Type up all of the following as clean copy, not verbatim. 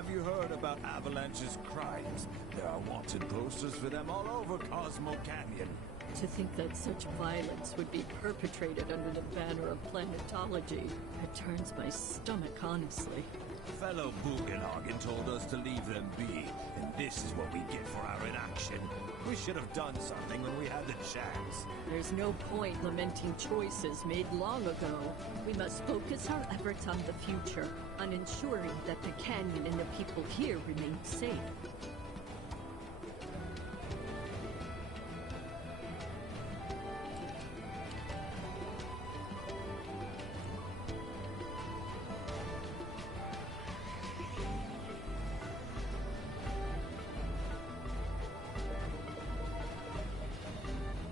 Have you heard about Avalanche's crimes? There are wanted posters for them all over Cosmo Canyon. To think that such violence would be perpetrated under the banner of planetology, it turns my stomach, honestly. Fellow Bugenhagen told us to leave them be, and this is what we get for our inaction. We should have done something when we had the chance. There's no point lamenting choices made long ago. We must focus our efforts on the future, on ensuring that the canyon and the people here remain safe.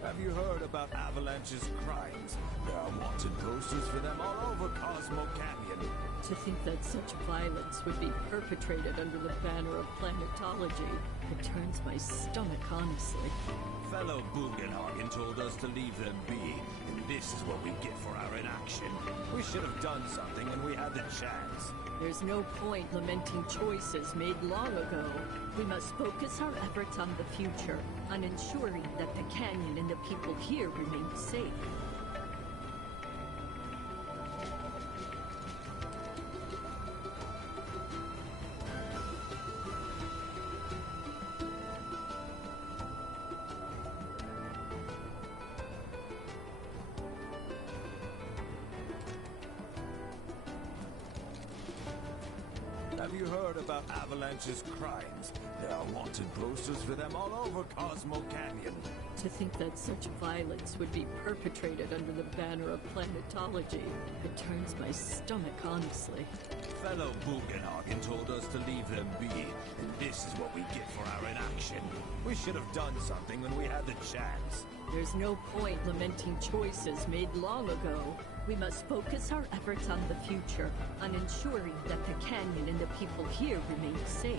Have you heard about Avalanche's crimes? There are wanted posters for them all over Cosmo Canyon. To think that such violence would be perpetrated under the banner of planetology, it turns my stomach, honestly. Fellow Bugenhagen told us to leave them be, and this is what we get for our inaction. We should have done something when we had the chance. There's no point lamenting choices made long ago. We must focus our efforts on the future, on ensuring that the canyon and the people here remain safe. Have you heard about Avalanche's crimes? There are wanted posters for them all over Cosmo Canyon. To think that such violence would be perpetrated under the banner of planetology, it turns my stomach, honestly. Fellow Bugenhagen told us to leave them be, and this is what we get for our inaction. We should have done something when we had the chance. There's no point lamenting choices made long ago. We must focus our efforts on the future, on ensuring that the canyon and the people here remain safe.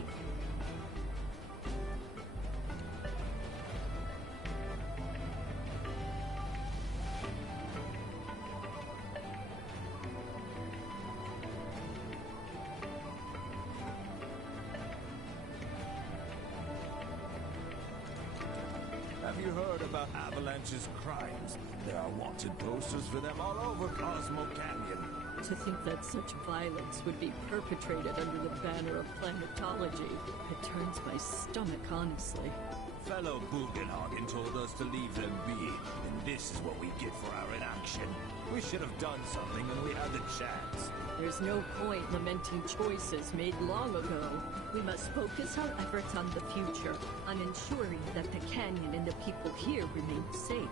Have you heard about Avalanche's crimes? There are wanted posters for them all over Cosmo Canyon. To think that such violence would be perpetrated under the banner of planetology, it turns my stomach, honestly. Fellow Bugenhagen told us to leave them be, and this is what we get for our inaction. We should have done something when we had the chance. There's no point lamenting choices made long ago. We must focus our efforts on the future, on ensuring that the canyon and the people here remain safe.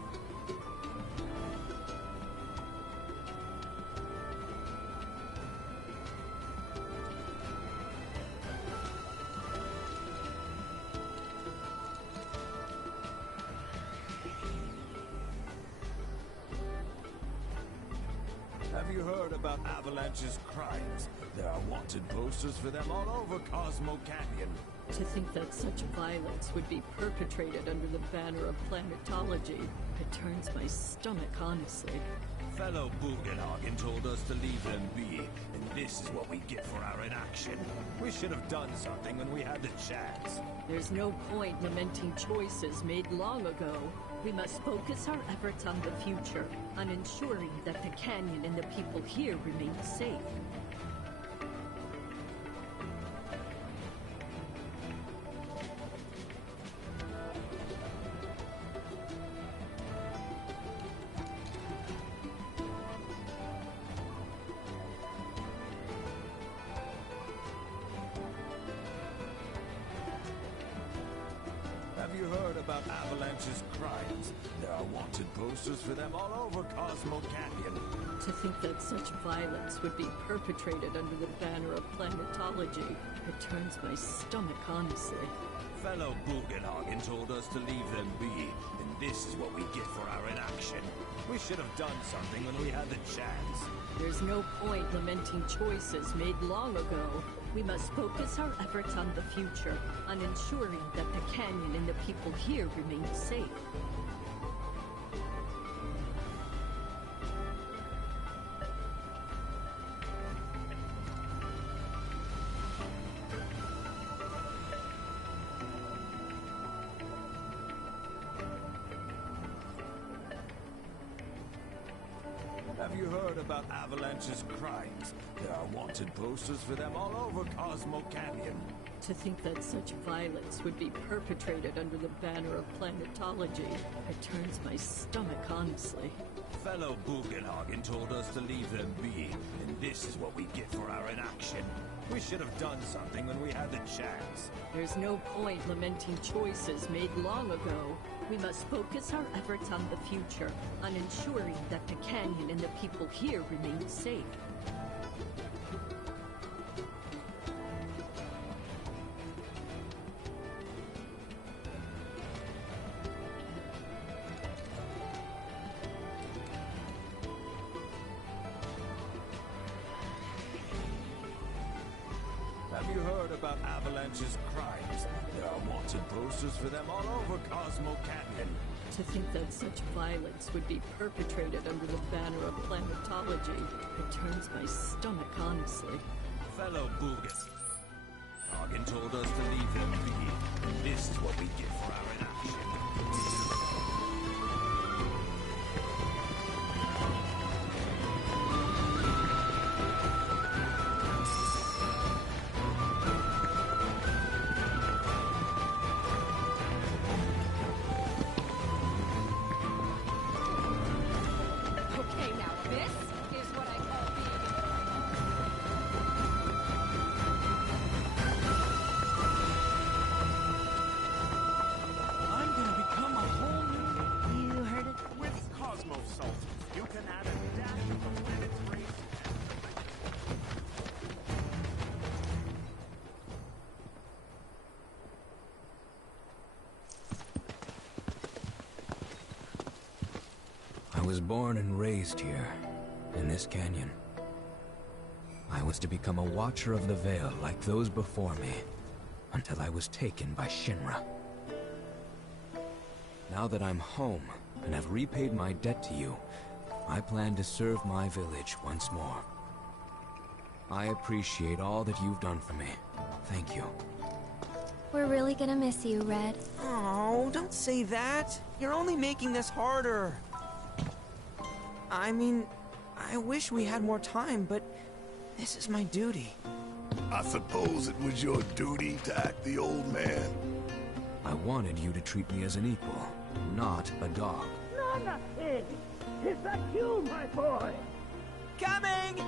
Have you heard about Avalanche's crimes? There are wanted posters for them all over Cosmo Canyon. To think that such violence would be perpetrated under the banner of planetology, it turns my stomach, honestly. Fellow Bugenhagen told us to leave them be, and this is what we get for our inaction. We should have done something when we had the chance. There's no point lamenting choices made long ago. We must focus our efforts on the future, on ensuring that the canyon and the people here remain safe. Have you heard about Avalanche's crimes? There are wanted posters for them all over Cosmo Canyon. To think that such violence would be perpetrated under the banner of planetology, it turns my stomach, honestly. Fellow Bugenhagen told us to leave them be, and this is what we get for our inaction. We should have done something when we had the chance. There's no point lamenting choices made long ago. We must focus our efforts on the future, on ensuring that the canyon and the people here remain safe. Have you heard about Avalanche's crimes? There are wanted posters for them all over Cosmo Canyon. To think that such violence would be perpetrated under the banner of planetology, it turns my stomach, honestly. Fellow Bugenhagen told us to leave them be, and this is what we get for our inaction. We should have done something when we had the chance. There's no point lamenting choices made long ago. We must focus our efforts on the future, on ensuring that the canyon and the people here remain safe. Have you heard about Avalanche's crimes? There are wanted posters for them all over Cosmo Canyon. To think that such violence would be perpetrated under the banner of planetology, it turns my stomach, honestly. Fellow Bugenhagen told us to leave them be, and this is what we get for our inaction. I was born and raised here, in this canyon. I was to become a watcher of the Veil like those before me, until I was taken by Shinra. Now that I'm home, and have repaid my debt to you, I plan to serve my village once more. I appreciate all that you've done for me. Thank you. We're really gonna miss you, Red. Oh, don't say that. You're only making this harder. I mean, I wish we had more time, but this is my duty. I suppose it was your duty to act the old man. I wanted you to treat me as an equal, not a dog. Not a pig! Is that you, my boy? Coming!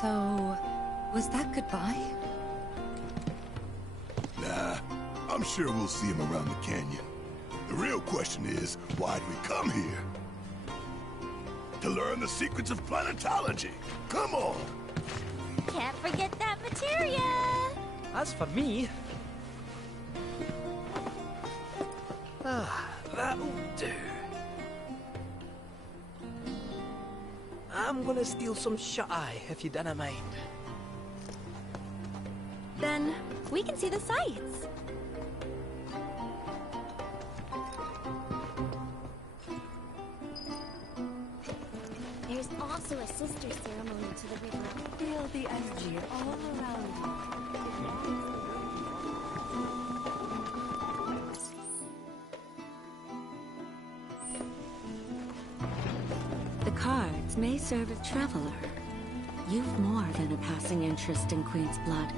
So, was that goodbye? Nah, I'm sure we'll see him around the canyon. The real question is, why'd we come here? To learn the secrets of planetology. Come on! Can't forget that materia! As for me... that'll do. I'm gonna steal some shut-eye, if you don't mind. Then, we can see the sights. There's also a sister ceremony to the river. Feel the energy all around you. The cards may serve a traveler. You've more than a passing interest in Queen's blood.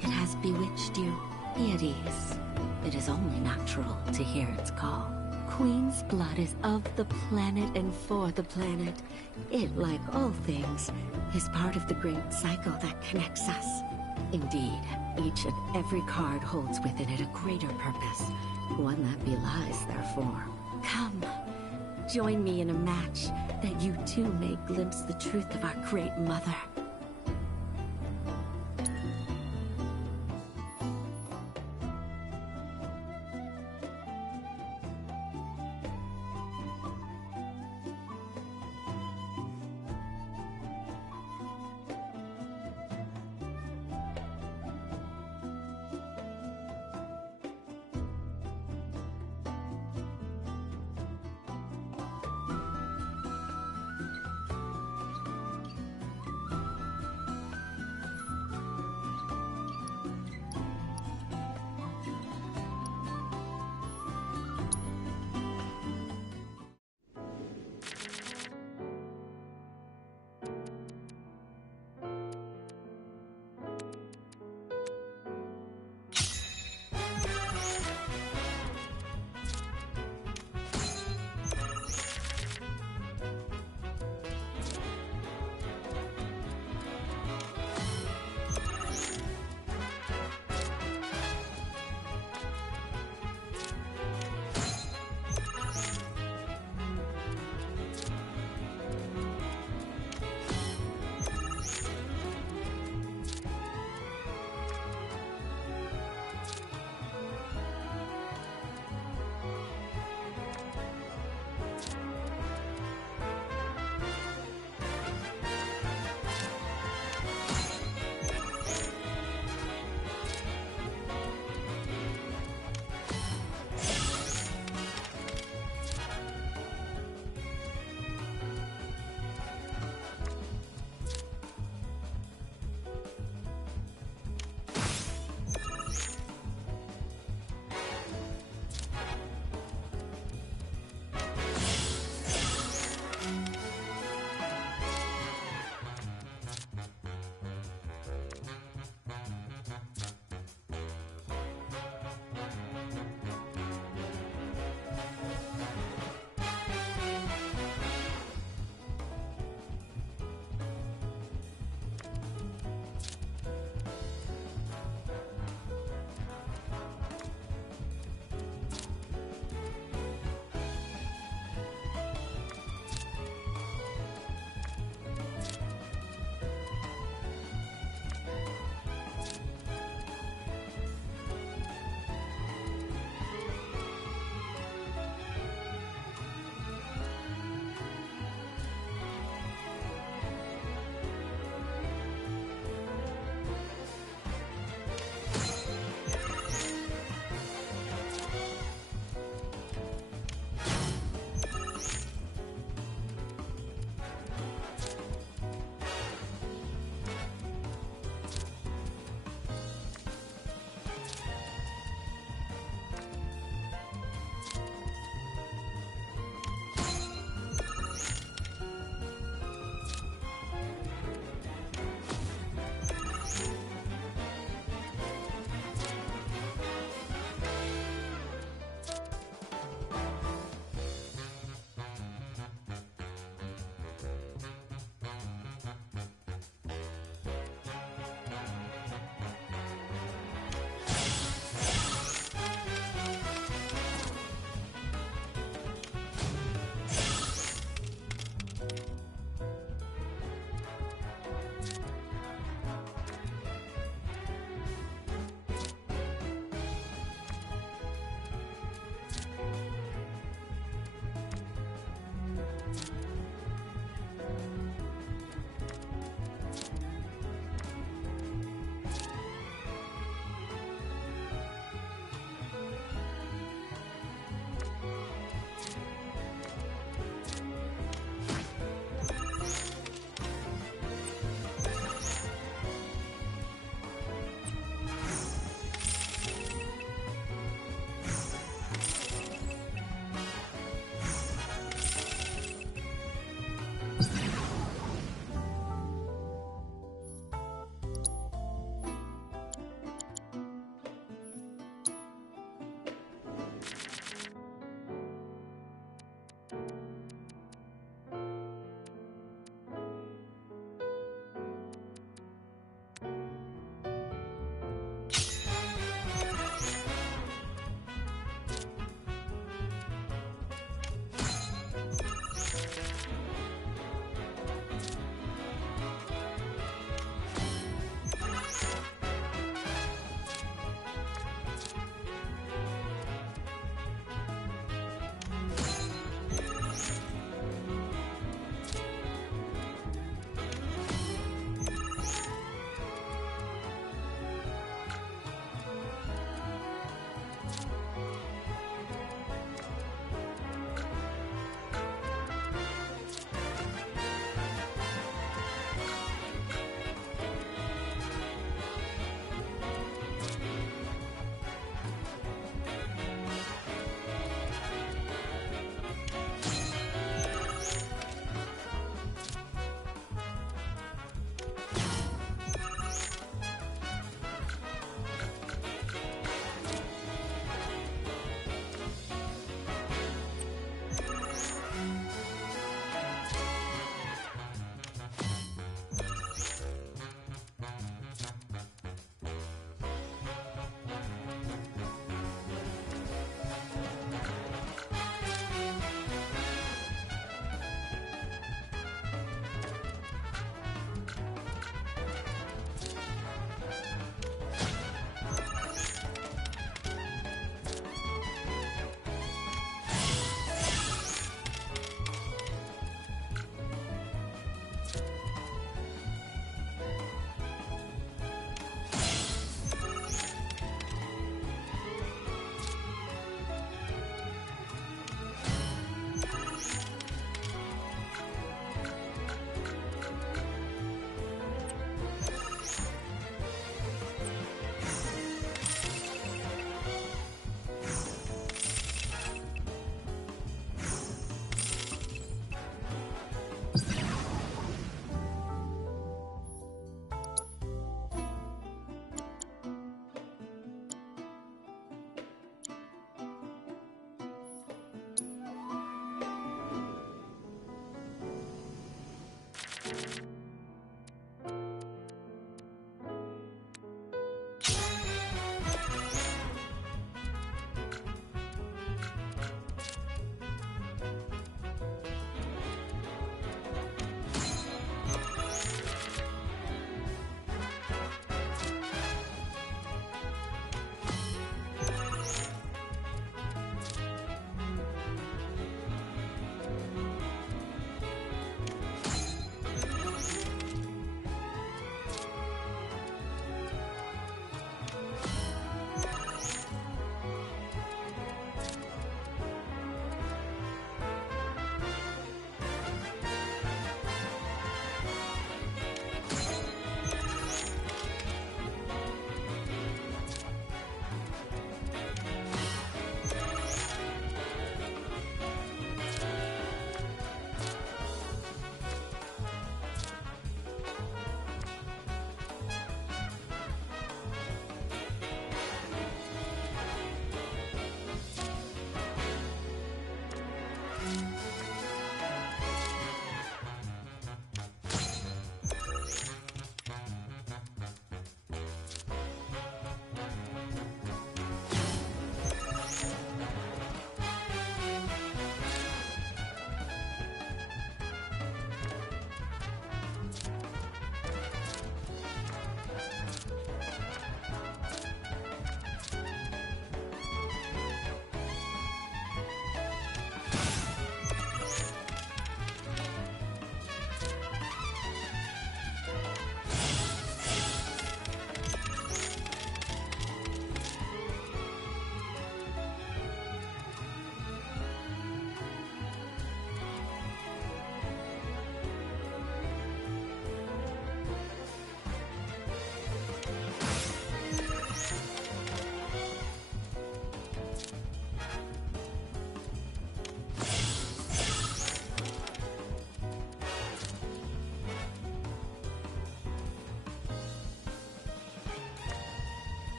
It has bewitched you. Be at ease. It is only natural to hear its call. Queen's blood is of the planet and for the planet. It, like all things, is part of the great cycle that connects us. Indeed, each and every card holds within it a greater purpose, one that belies their form. Come, join me in a match that you too may glimpse the truth of our great mother.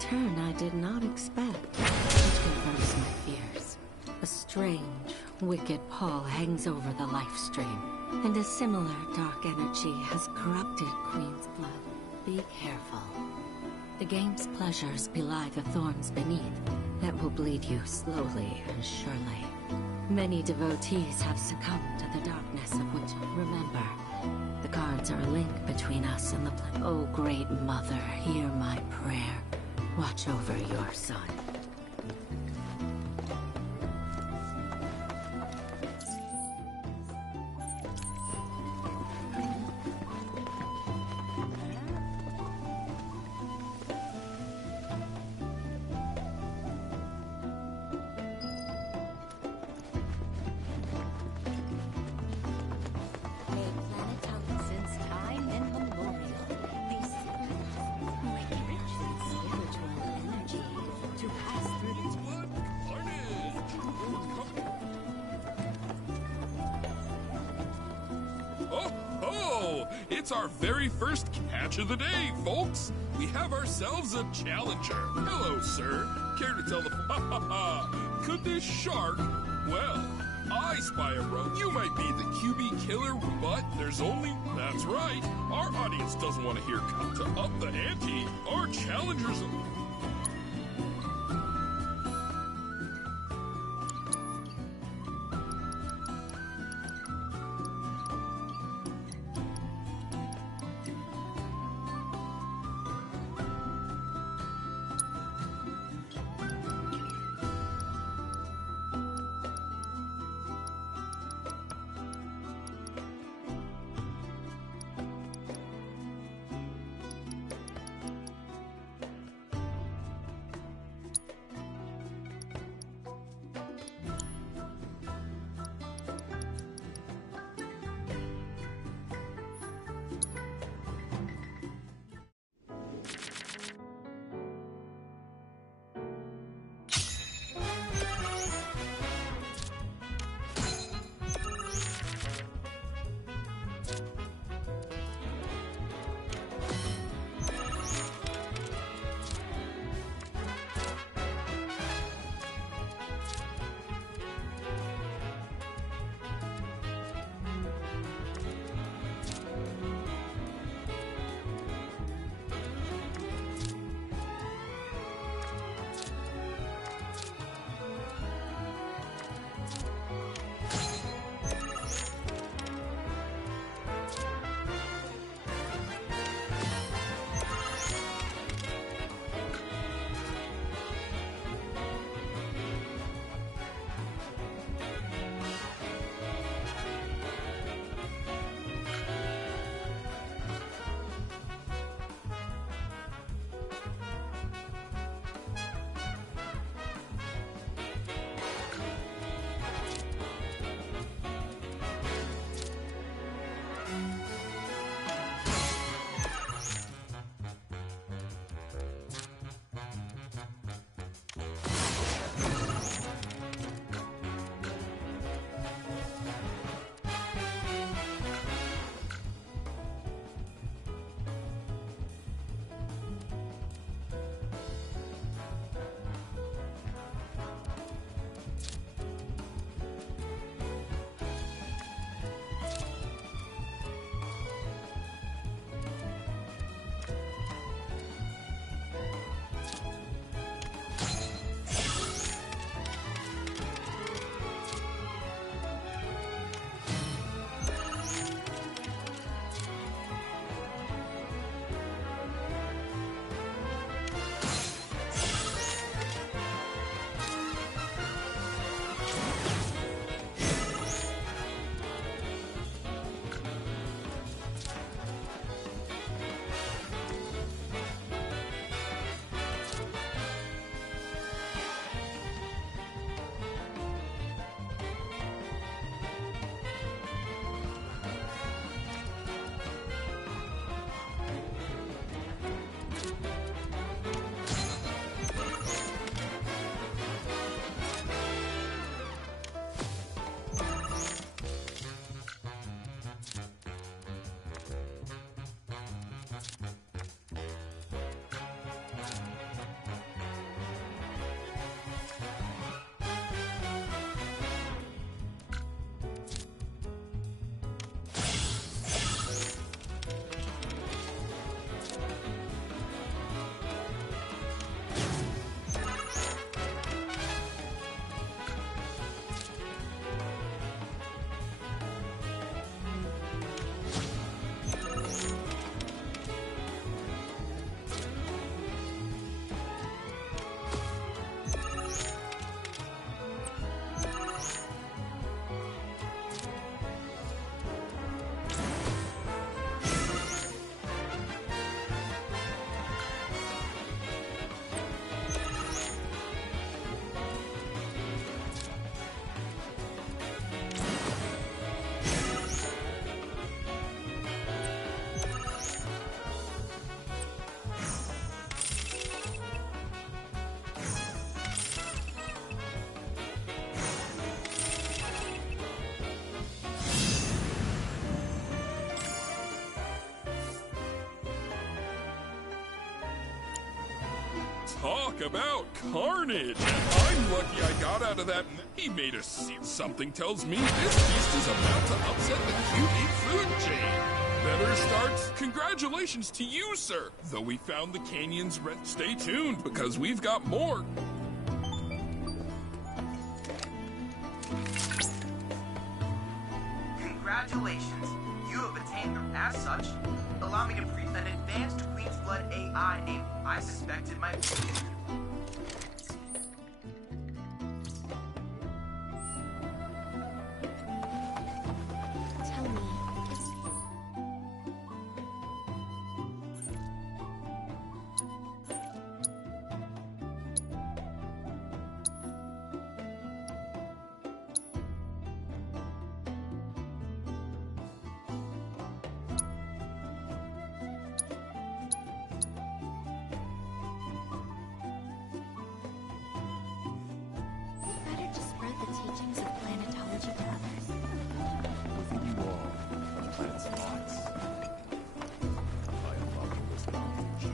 turn I did not expect, which confirms my fears. A strange, wicked pall hangs over the life stream, and a similar dark energy has corrupted Queen's blood. Be careful. The game's pleasures belie the thorns beneath that will bleed you slowly and surely. Many devotees have succumbed to the darkness of which, remember, the cards are a link between us and the planet. Oh, Great Mother, hear my prayer. Watch over your son. Since time immemorial, these secrets bring rich and spiritual energy to pass through the Oh, ho! It's our very first catch of the day, folks. We have ourselves a challenger. Hello, sir. Care to tell the... Could this shark... Well, I spy a rope. You might be the QB killer, but there's only... That's right. Our audience doesn't want to hear come to up the ante. Our challengers... Talk about carnage! I'm lucky I got out of that. He made a scene. Something tells me this beast is about to upset the QB food chain. Better starts. Congratulations to you, sir. Though we found the canyon's stay tuned because we've got more. Congratulations. You have attained as such. Allow me to brief an advanced Queen's Blood AI named I suspected might be. Tell me. Better to spread the teachings of planetology to others. Within you all, the planet's hearts. I unlock this knowledge.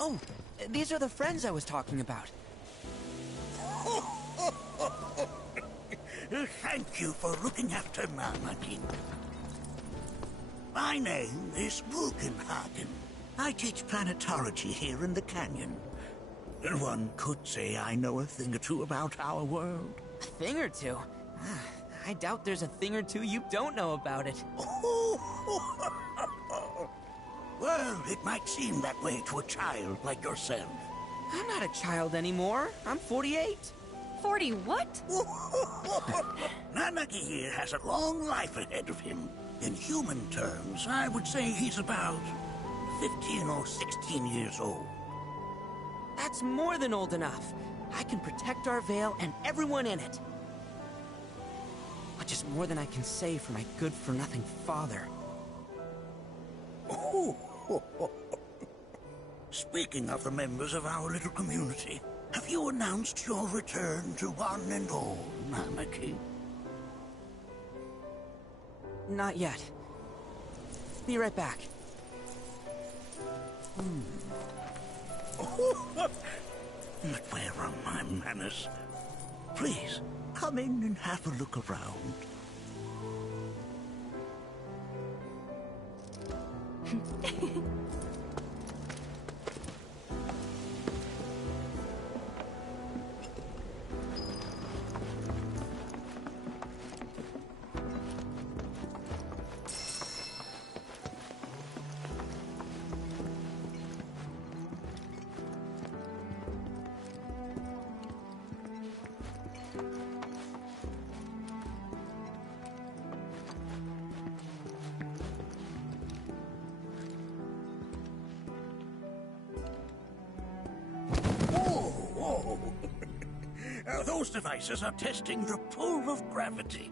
Oh, these are the friends I was talking about. Thank you for looking after Namakin. My name is Rugenhagen. I teach planetology here in the canyon. One could say I know a thing or two about our world. A thing or two? I doubt there's a thing or two you don't know about it. Well, it might seem that way to a child like yourself. I'm not a child anymore. I'm 48. 40 what? Nanaki here has a long life ahead of him. In human terms, I would say he's about 15 or 16 years old. That's more than old enough. I can protect our Vale and everyone in it. Which is more than I can say for my good-for-nothing father. Speaking of the members of our little community, have you announced your return to one and all, Namaki? Not yet. Be right back. But where are my manners? Please, come in and have a look around. Those devices are testing the pull of gravity.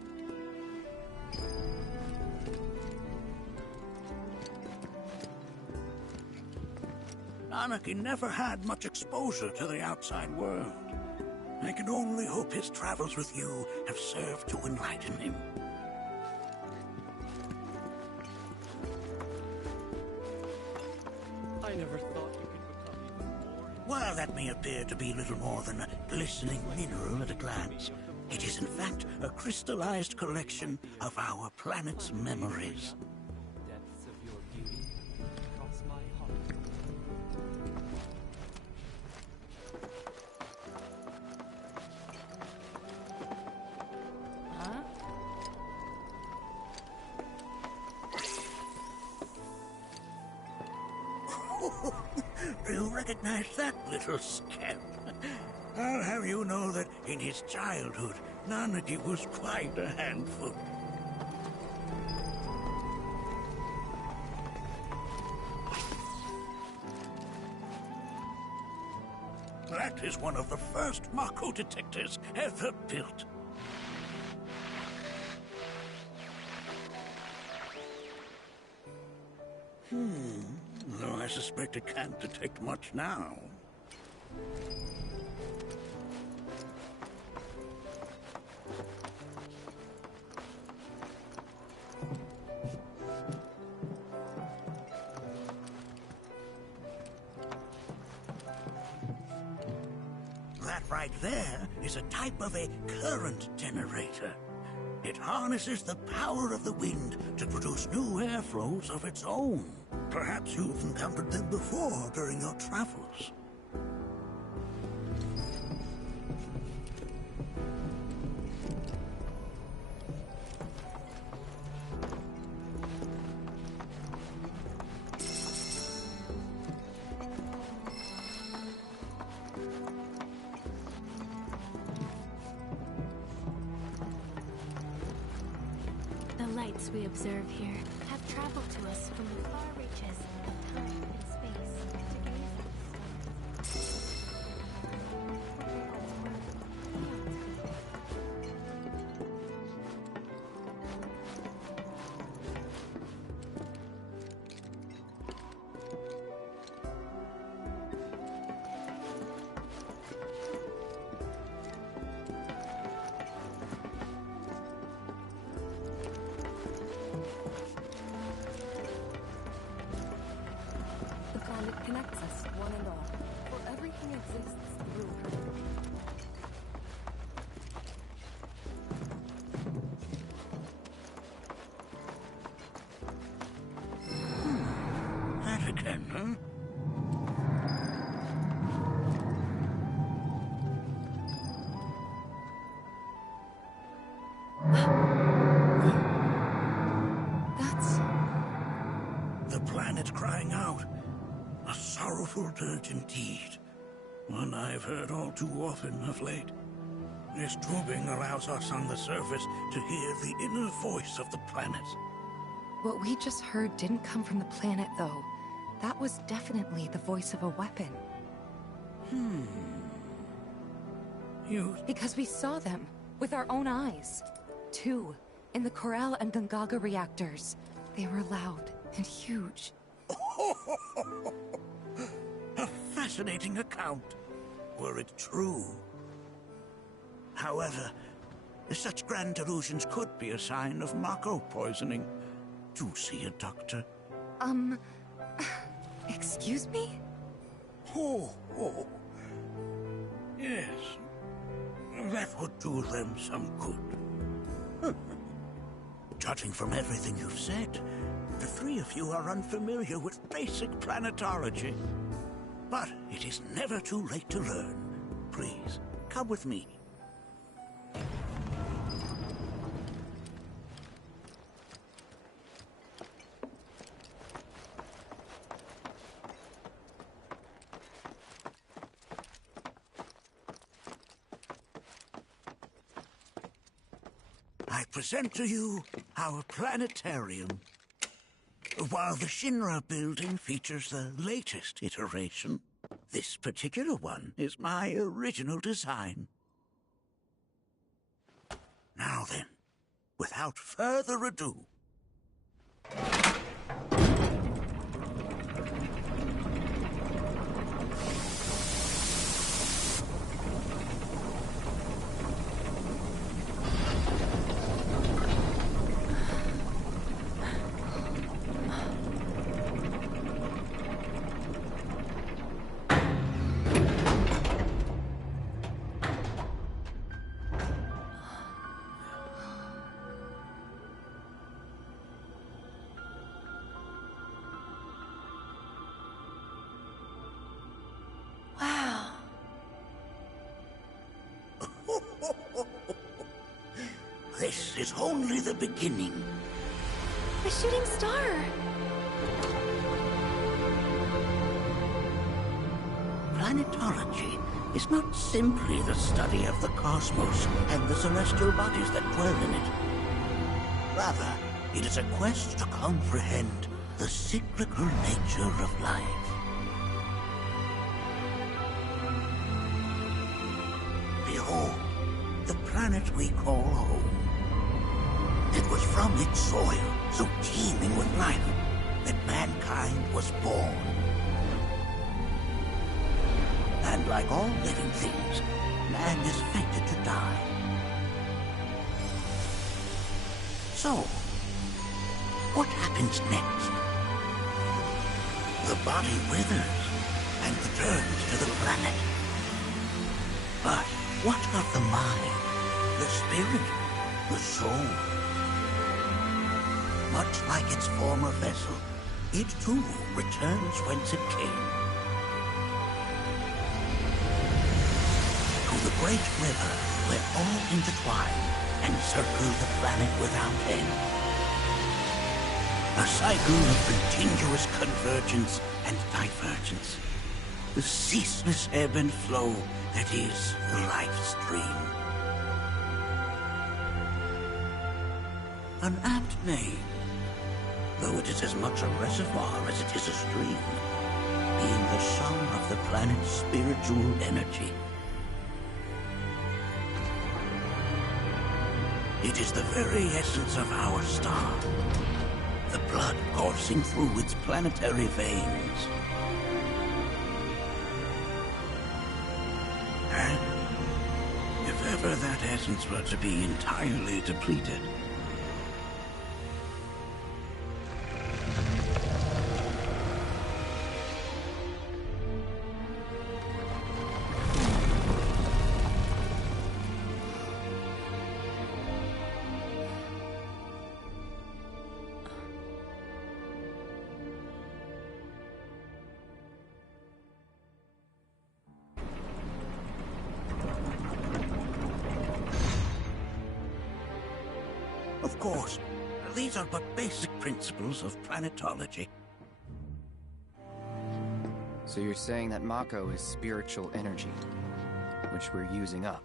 Anarchy never had much exposure to the outside world. I can only hope his travels with you have served to enlighten him. I never thought you could become even more... While that may appear to be little more than a glistening mineral at a glance, it is in fact a crystallized collection of our planet's memories. Depths of your beauty cross my heart. Do you recognize that little scamp? I'll have you know that in his childhood, Nanaki was quite a handful. That is one of the first Mako detectors ever built. Though I suspect it can't detect much now. That right there is a type of a current generator. It harnesses the power of the wind to produce new airflows of its own. Perhaps you've encountered them before during your travels. The lights we observe here have traveled to us from the far reaches of time and space to gaze at the It connects us, one and all, for everything exists through her. That again, huh? That's... The planet crying out. A sorrowful dirge indeed. One I've heard all too often of late. This tubing allows us on the surface to hear the inner voice of the planet. What we just heard didn't come from the planet, though. That was definitely the voice of a weapon. Because we saw them, with our own eyes. Two, in the Corel and Gungaga reactors. They were loud and huge. A fascinating account, were it true. However, such grand delusions could be a sign of Mako poisoning. Do see a doctor. Excuse me? Oh. Yes. That would do them some good. Judging from everything you've said, the three of you are unfamiliar with basic planetology. But it is never too late to learn. Please, come with me. I present to you our planetarium. While the Shinra building features the latest iteration, this particular one is my original design. Now then, without further ado... This is only the beginning. The shooting star! planetology is not simply the study of the cosmos and the celestial bodies that dwell in it. Rather, it is a quest to comprehend the cyclical nature of life. Behold, the planet we call home. It was from its soil, so teeming with life, that mankind was born. And like all living things, man is fated to die. So, what happens next? The body withers and returns to the planet. But what of the mind, the spirit, the soul? Much like its former vessel, it too returns whence it came. To the great river where all intertwine and circle the planet without end. A cycle of continuous convergence and divergence. The ceaseless ebb and flow that is the life stream. An apt name, though it is as much a reservoir as it is a stream, being the sum of the planet's spiritual energy. It is the very essence of our star, the blood coursing through its planetary veins. And if ever that essence were to be entirely depleted, of course, these are but basic principles of planetology. So you're saying that Mako is spiritual energy, which we're using up?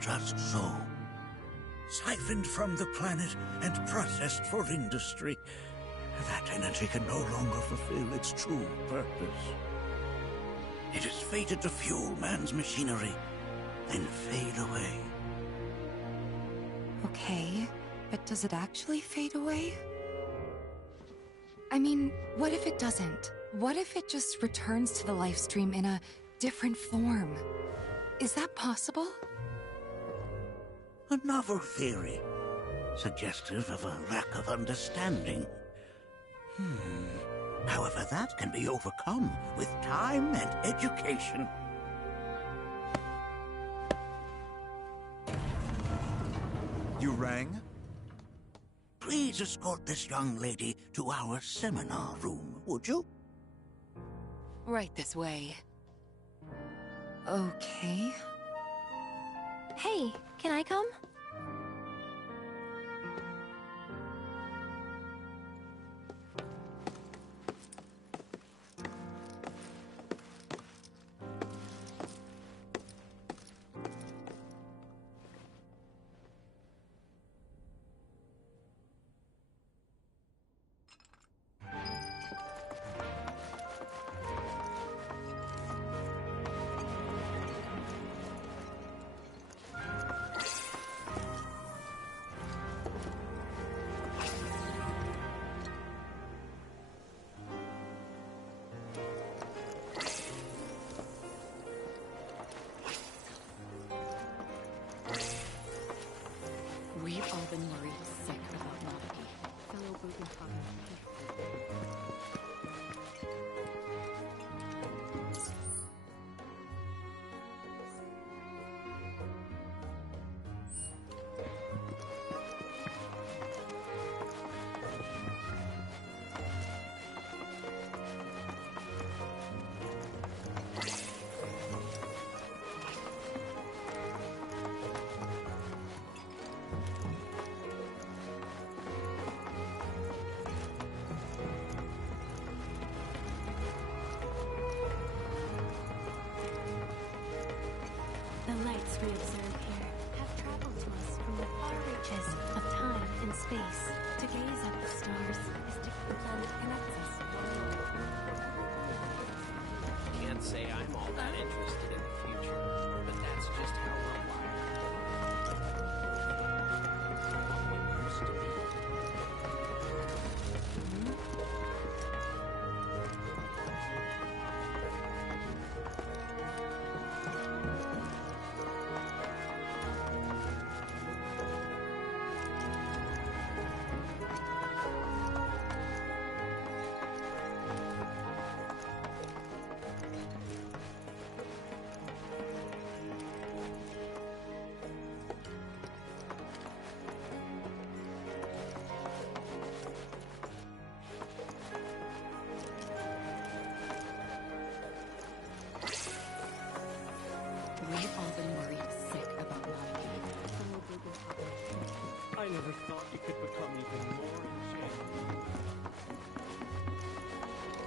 Just so. Siphoned from the planet and processed for industry, that energy can no longer fulfill its true purpose. It is fated to fuel man's machinery, then fade away. Okay, but does it actually fade away? I mean, what if it doesn't? What if it just returns to the life stream in a different form? Is that possible? A novel theory, suggestive of a lack of understanding. However, that can be overcome with time and education. You rang? Please escort this young lady to our seminar room, would you? Right this way. Okay. Hey, can I come? space. To gaze at the stars is to the planet connects us. Can't say I'm all that interested in the future, but that's just how we're wired. What used to be. We've all been worried sick about Monica. I never thought you could become even more enchanted.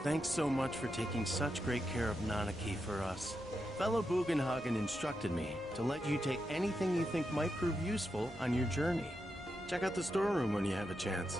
Thanks so much for taking such great care of Nanaki for us. Fellow Bugenhagen instructed me to let you take anything you think might prove useful on your journey. Check out the storeroom when you have a chance.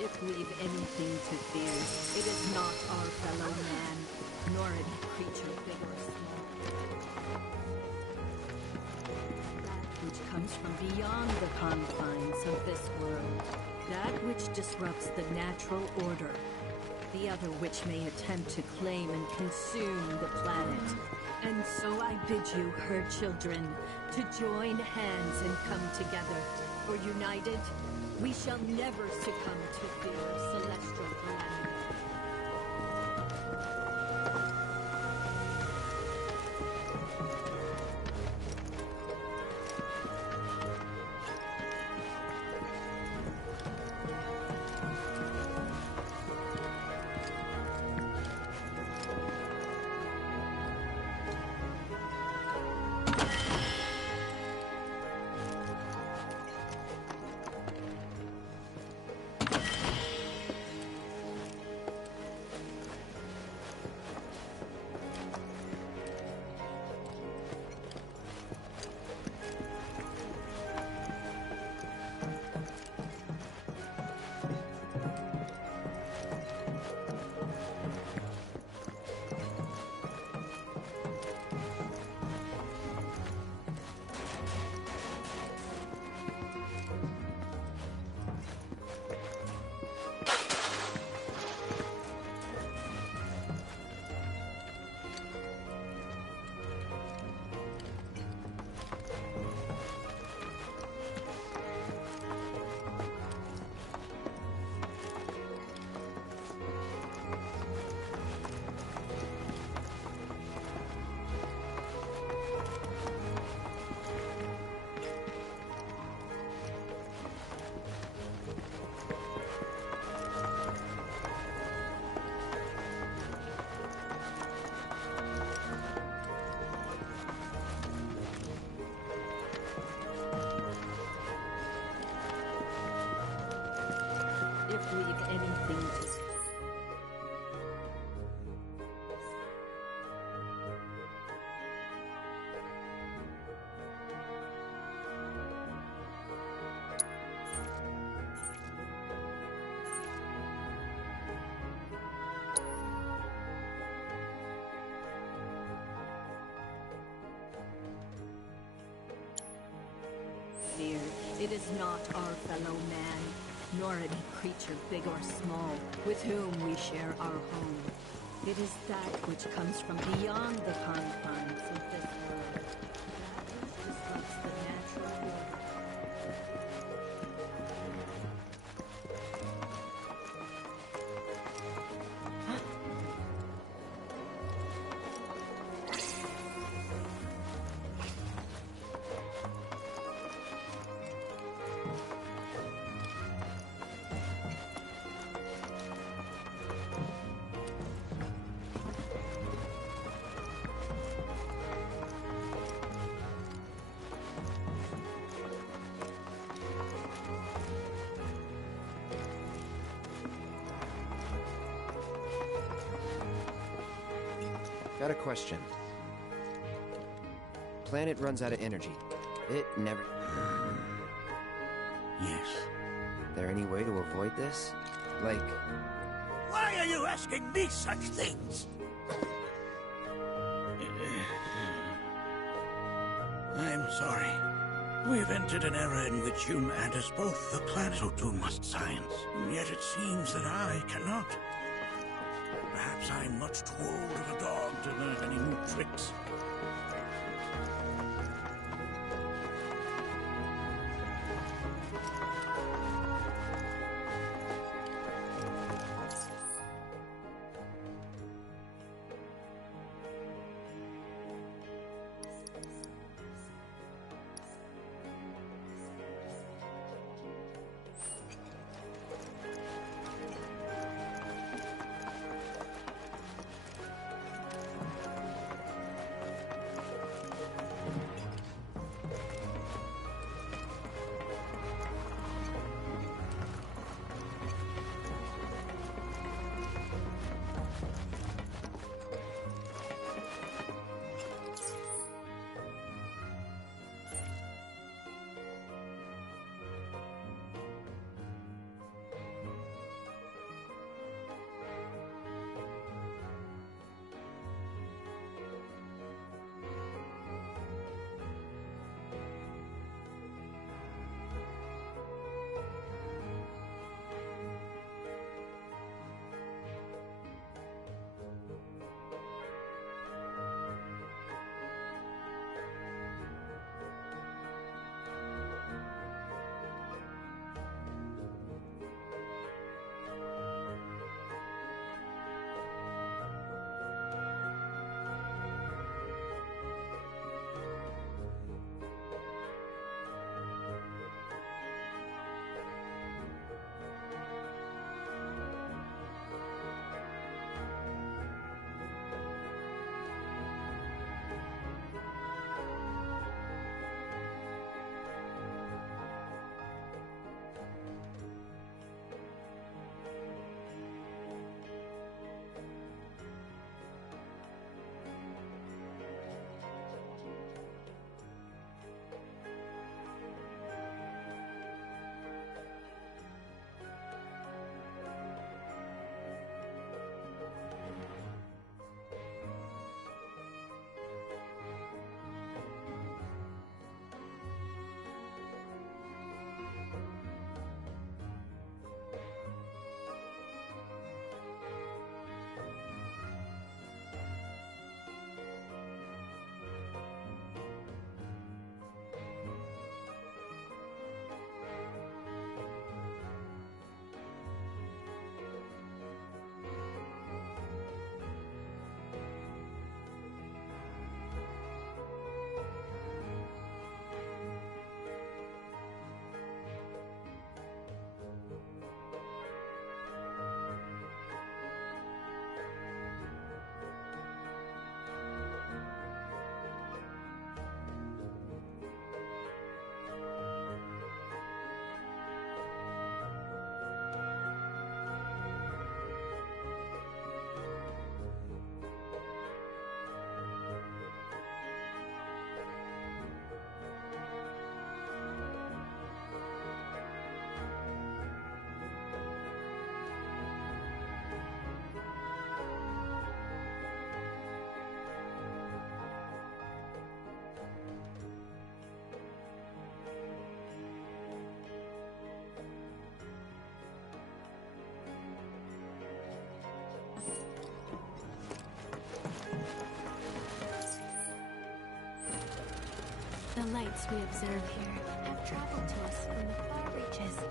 If we've anything to fear, it is not our fellow man, nor any creature big or small. That which comes from beyond the confines of this world. That which disrupts the natural order. The other which may attempt to claim and consume the planet. And so I bid you, her children, to join hands and come together. For united, we shall never succumb to fear of celestial calamity. leave anything to... Fear. It is not our fellow man, nor any creature big or small, with whom we share our home. It is that which comes from beyond the confines of this world. That which disrupts the natural order. Got a question. Planet runs out of energy. It never... Yes. There any way to avoid this? Like... Why are you asking me such things? I'm sorry. We've entered an era in which human is both the planet so too must science. Yet it seems that I cannot. Perhaps I'm much too old of a dog to learn any new tricks. The lights we observe here have traveled to us from the far reaches of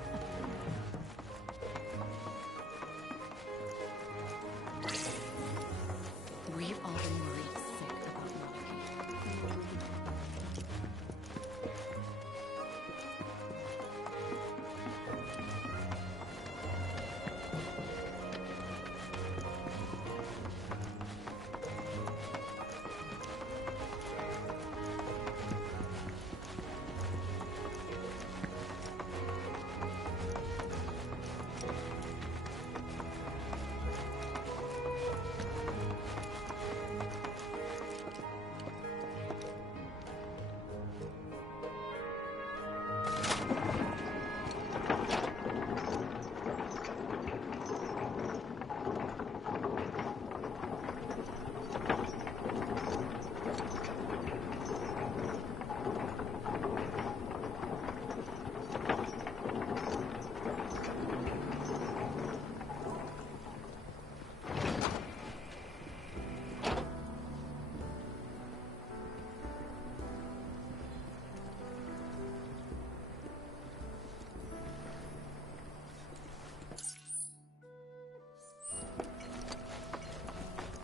We've all been worried sick about Monkey.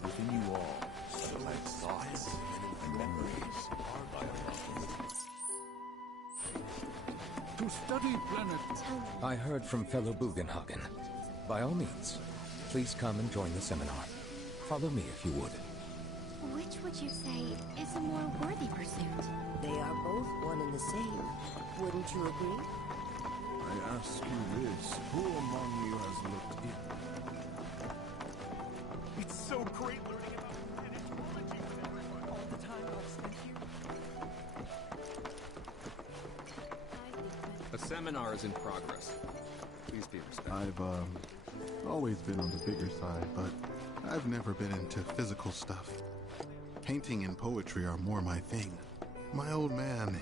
Within you all, so like thoughts and memories are biological. To study planet. I heard from fellow Bugenhagen. By all means, please come and join the seminar. Follow me if you would. Which would you say is a more worthy pursuit? They are both one and the same. Wouldn't you agree? I ask you this, who among you has looked in? It's so great learning about planetology with everyone all the time I've spent here. A seminar is in progress. Please be respectful. I've always been on the bigger side, but I've never been into physical stuff. Painting and poetry are more my thing. My old man,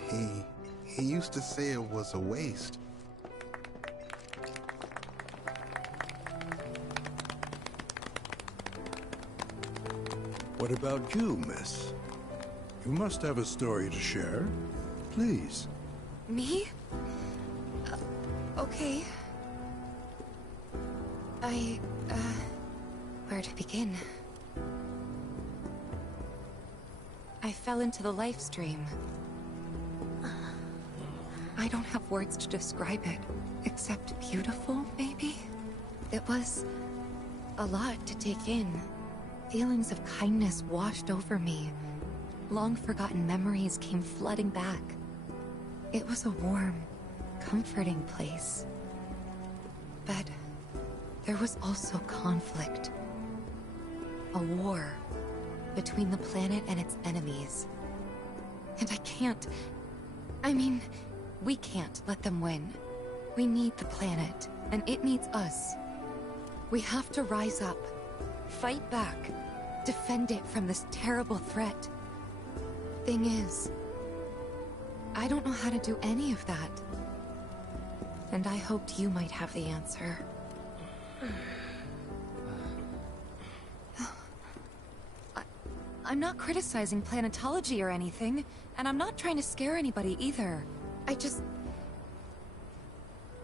he used to say it was a waste. What about you, miss? You must have a story to share. Please. Me? Okay. Where to begin? I fell into the life stream. I don't have words to describe it, except beautiful, maybe? It was a lot to take in. Feelings of kindness washed over me. Long-forgotten memories came flooding back. It was a warm, comforting place. But there was also conflict. A war between the planet and its enemies. And we can't let them win. We need the planet, and it needs us. We have to rise up, fight back, defend it from this terrible threat. Thing is, I don't know how to do any of that. And I hoped you might have the answer. I'm not criticizing planetology or anything, and I'm not trying to scare anybody either. I just...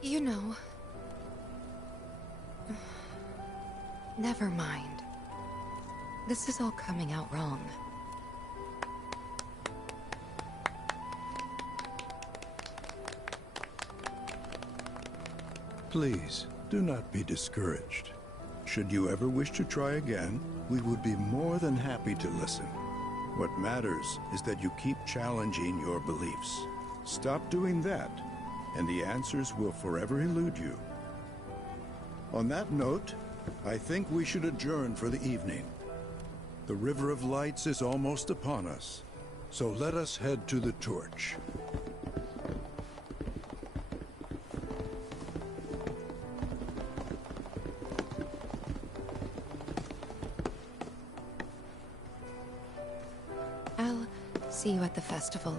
you know... Never mind. This is all coming out wrong. Please, do not be discouraged. Should you ever wish to try again, we would be more than happy to listen. What matters is that you keep challenging your beliefs. Stop doing that, and the answers will forever elude you. On that note, I think we should adjourn for the evening. The River of Lights is almost upon us, so let us head to the torch. I'll see you at the festival.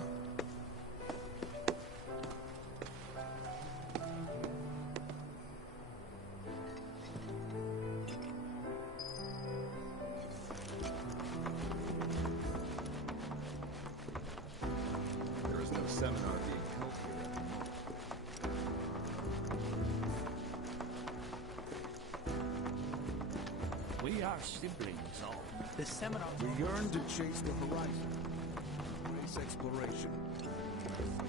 There is no seminar being held here at the moment. We are siblings, all. The seminar. We yearn to chase the horizon. Embrace exploration.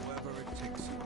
Wherever it takes you.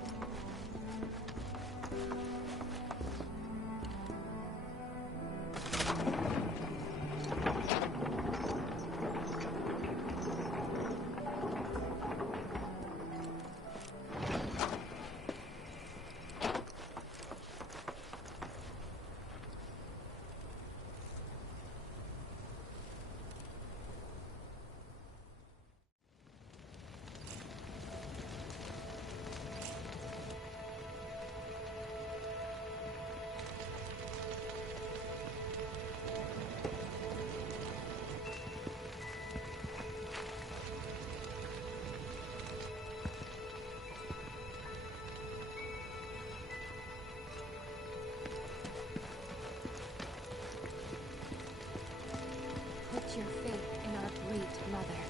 Put your faith in our great mother.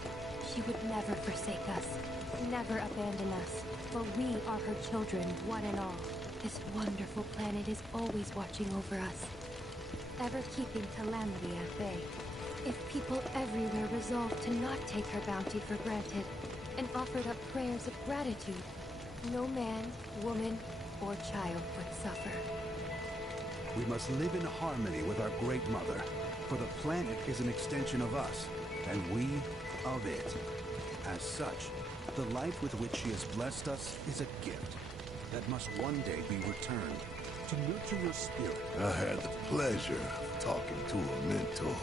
She would never forsake us, never abandon us, for we are her children, one and all. This wonderful planet is always watching over us, ever keeping calamity at bay. If people everywhere resolved to not take her bounty for granted, and offered up prayers of gratitude, no man, woman, or child would suffer. We must live in harmony with our Great Mother, for the planet is an extension of us, and we of it. As such, the life with which she has blessed us is a gift that must one day be returned to nurture your spirit. I had the pleasure of talking to a mentor.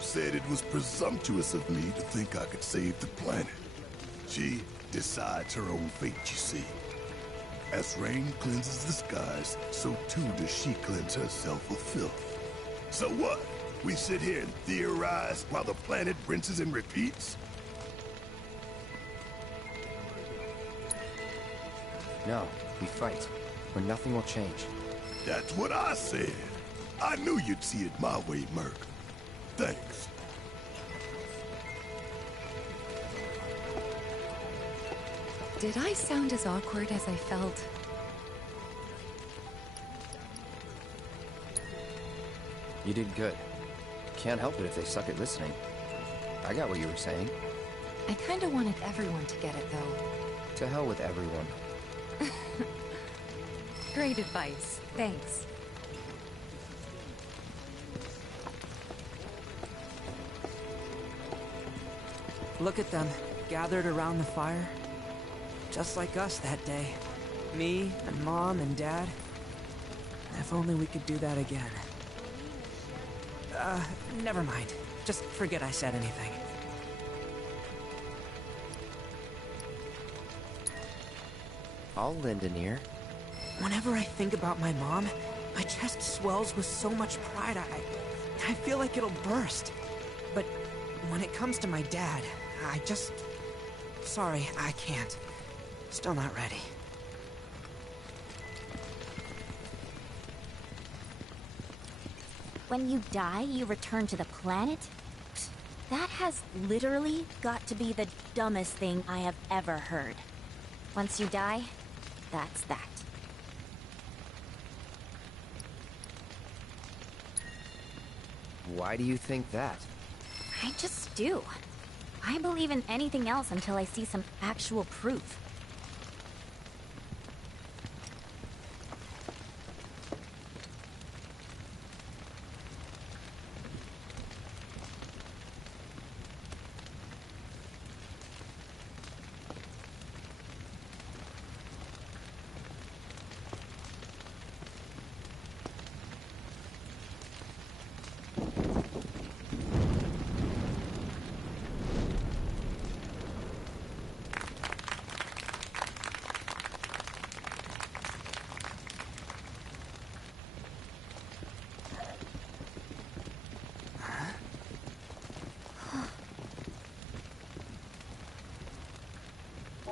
Said it was presumptuous of me to think I could save the planet. She decides her own fate, you see. As rain cleanses the skies, so too does she cleanse herself of filth. So what? We sit here and theorize while the planet rinses and repeats? No, we fight, or nothing will change. That's what I said. I knew you'd see it my way, Merc. Thanks. Did I sound as awkward as I felt? You did good. Can't help it if they suck at listening. I got what you were saying. I kinda wanted everyone to get it, though. To hell with everyone. Great advice. Thanks. Look at them, gathered around the fire. Just like us that day. Me, and Mom, and Dad. If only we could do that again. Never mind. Just forget I said anything. I'll lend an ear. Whenever I think about my mom, my chest swells with so much pride, I feel like it'll burst. But when it comes to my dad, I just... Sorry, I can't. Still not ready. When you die, you return to the planet? That has literally got to be the dumbest thing I have ever heard. Once you die, that's that. Why do you think that? I just do. I believe in anything else until I see some actual proof.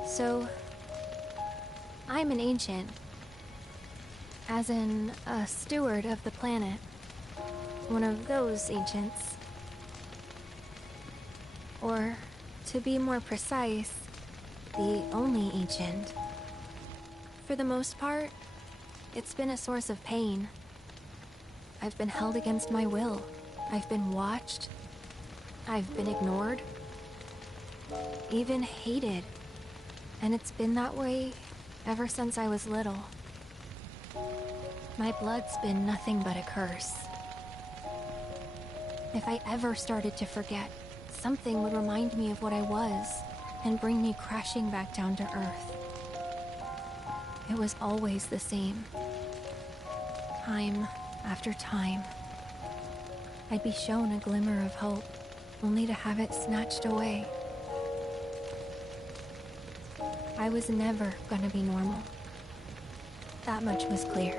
So, I'm an ancient. As in, a steward of the planet. One of those ancients. Or, to be more precise, the only ancient. for the most part, it's been a source of pain. I've been held against my will. I've been watched. I've been ignored. Even hated. And it's been that way ever since I was little. My blood's been nothing but a curse. If I ever started to forget, something would remind me of what I was and bring me crashing back down to earth. It was always the same. Time after time. I'd be shown a glimmer of hope, only to have it snatched away. I was never gonna be normal. That much was clear.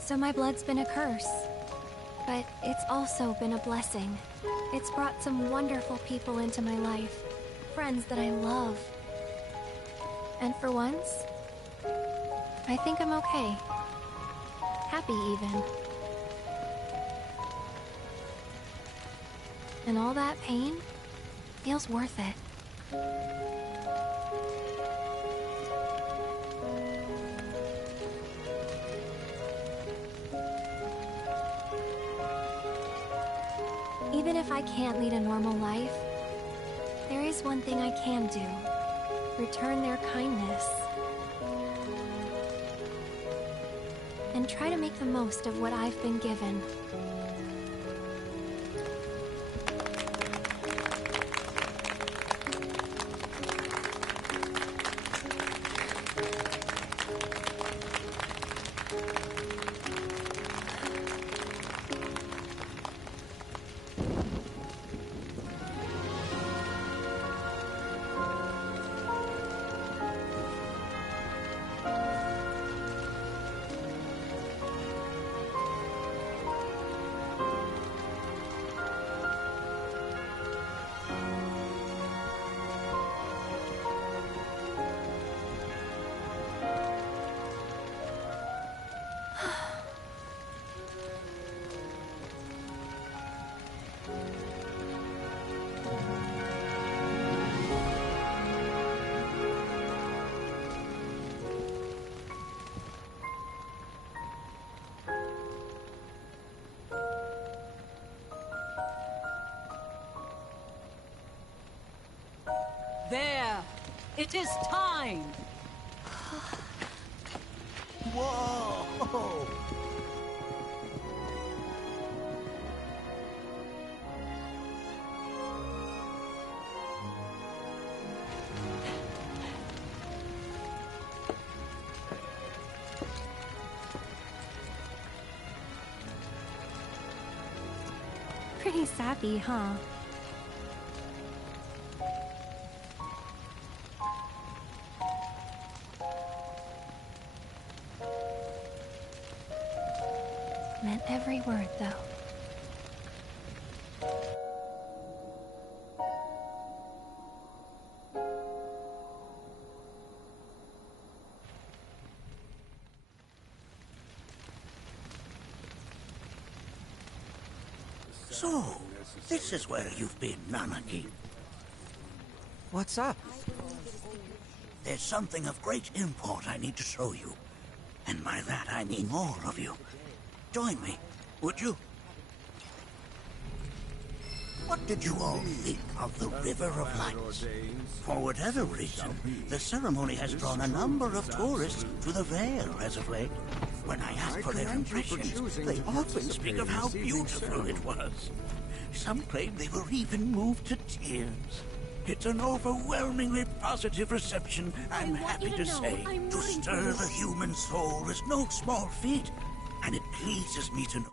So my blood's been a curse, but it's also been a blessing. It's brought some wonderful people into my life, friends that I love. And for once, I think I'm okay. Happy even. And all that pain feels worth it. Even if I can't lead a normal life, there is one thing I can do. Return their kindness. And try to make the most of what I've been given. There! It is time! Whoa! Pretty sappy, huh? Meant every word, though. So, this is where you've been, Nanaki. What's up? There's something of great import I need to show you. And by that I mean more of you. Join me, would you? What did you all think of the River of Lights? For whatever reason, the ceremony has drawn a number of tourists to the Vale as of late. When I ask for their impressions, they often speak of how beautiful it was. Some claim they were even moved to tears. It's an overwhelmingly positive reception, I'm happy to say. To stir the human soul is no small feat, and it pleases me to know.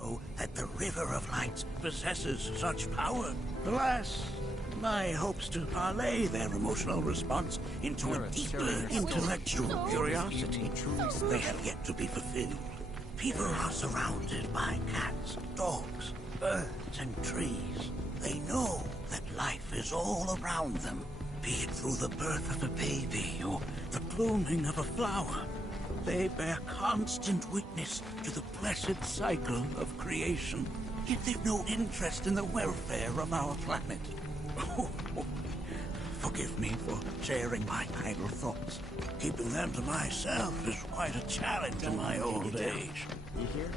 know that the River of Lights possesses such power. Alas, my hopes to parlay their emotional response into a deeply intellectual curiosity, they have yet to be fulfilled. People are surrounded by cats, dogs, birds, and trees. They know that life is all around them, be it through the birth of a baby or the blooming of a flower. They bear constant witness to the blessed cycle of creation, yet they've no interest in the welfare of our planet. Forgive me for sharing my idle thoughts. Keeping them to myself is quite a challenge in my old age. You hear?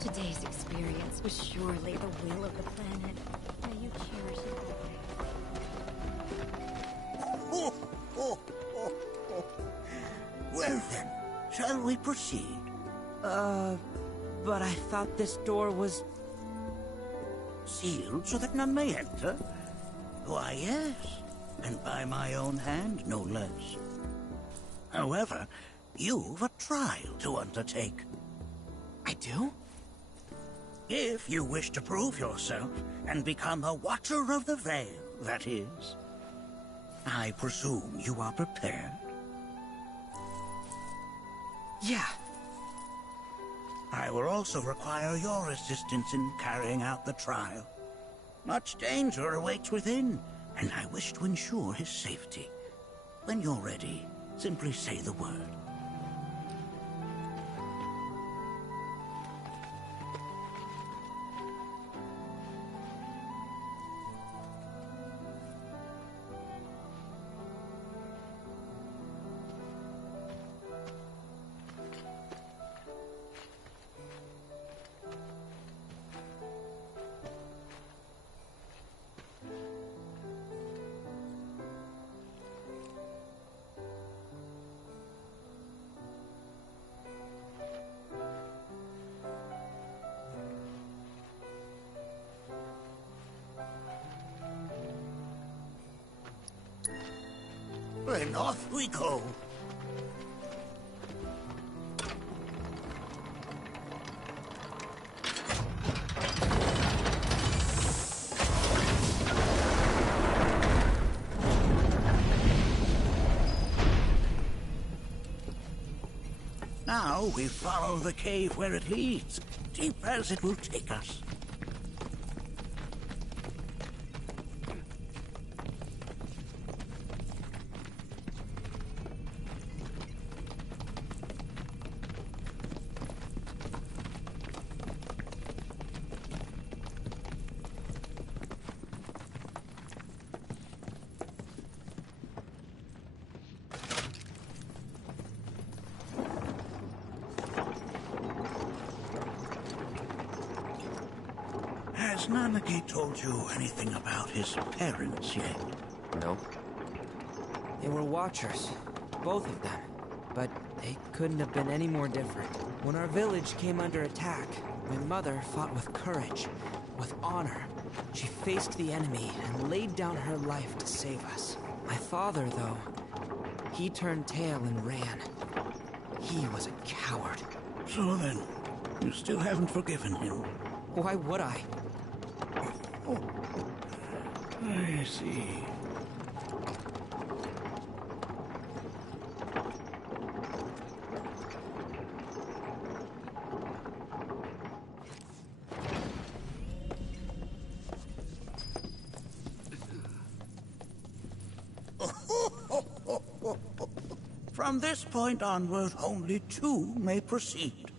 Today's experience was surely the will of the planet. May you cherish it always. Well then, shall we proceed? But I thought this door was... Sealed so that none may enter? Why, yes. And by my own hand, no less. However, you've a trial to undertake. I do? If you wish to prove yourself and become a Watcher of the Veil, that is. I presume you are prepared? Yeah. I will also require your assistance in carrying out the trial. Much danger awaits within, and I wish to ensure his safety. When you're ready, simply say the word. Then off we go. Now we follow the cave where it leads, deep as it will take us. Has Nanaki told you anything about his parents yet? No. They were Watchers, both of them. But they couldn't have been any more different. When our village came under attack, my mother fought with courage, with honor. She faced the enemy and laid down her life to save us. My father, though, he turned tail and ran. He was a coward. So then, you still haven't forgiven him? Why would I? Oh, I see. From this point onward, only two may proceed.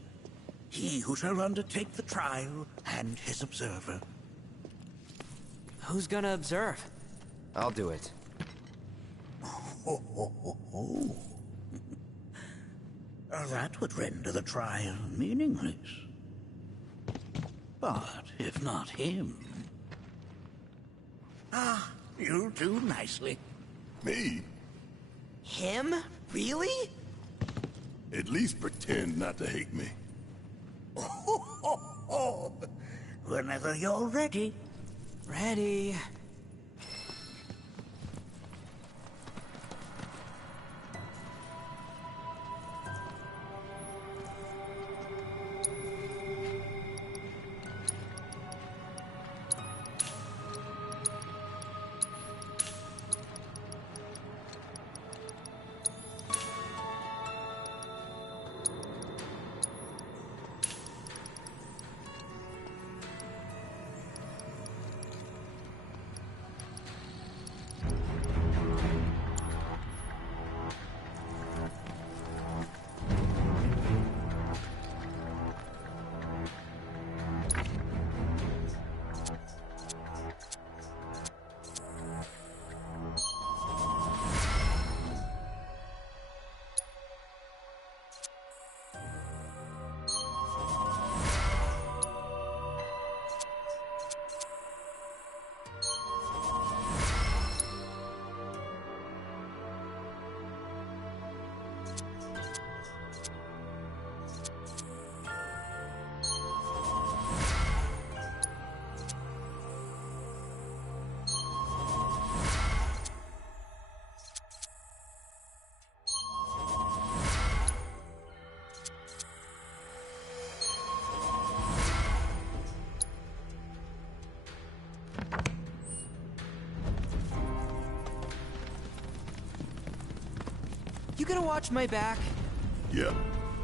He who shall undertake the trial and his observer. Who's gonna observe? I'll do it. That would render the trial meaningless. But if not him... Ah, you'll do nicely. Me? Him? Really? At least pretend not to hate me. Whenever you're ready. Ready. You gonna watch my back? Yep.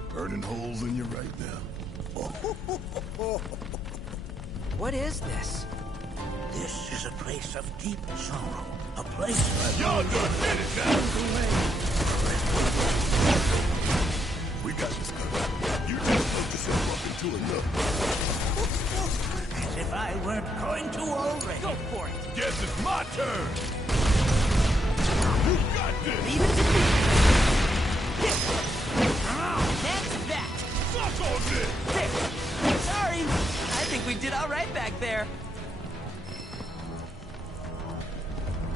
Burning holes in you right now. What is this? This is a place of deep sorrow. A place where... Y'all done did it now! We got this covered. You just put yourself up into another. As if I weren't going to already. Go for it! Guess it's my turn! You got this! Leave it to me! That's that! Fuck on this! There! Sorry! I think we did all right back there.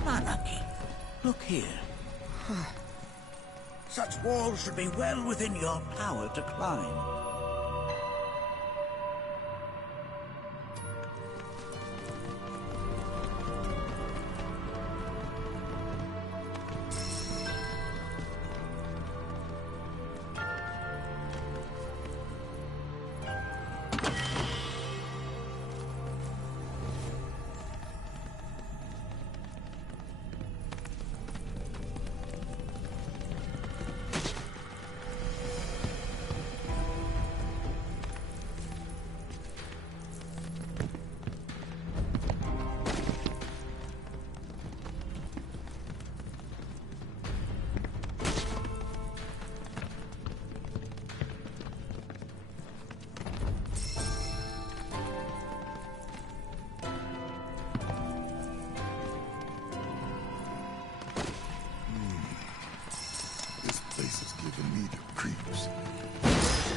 Anarchy, look here. Such walls should be well within your power to climb.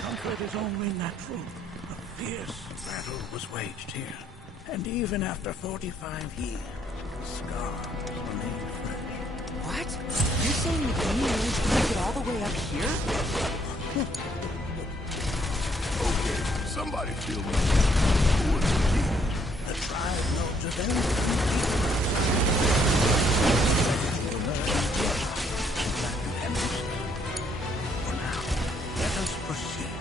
Comfort is only natural. A fierce battle was waged here. And even after 45 years, the scars remain fresh. What? You're saying the game managed to make it all the way up here? Okay, somebody kill me. Who is the king? The tribe knows of everything. For now, let us proceed.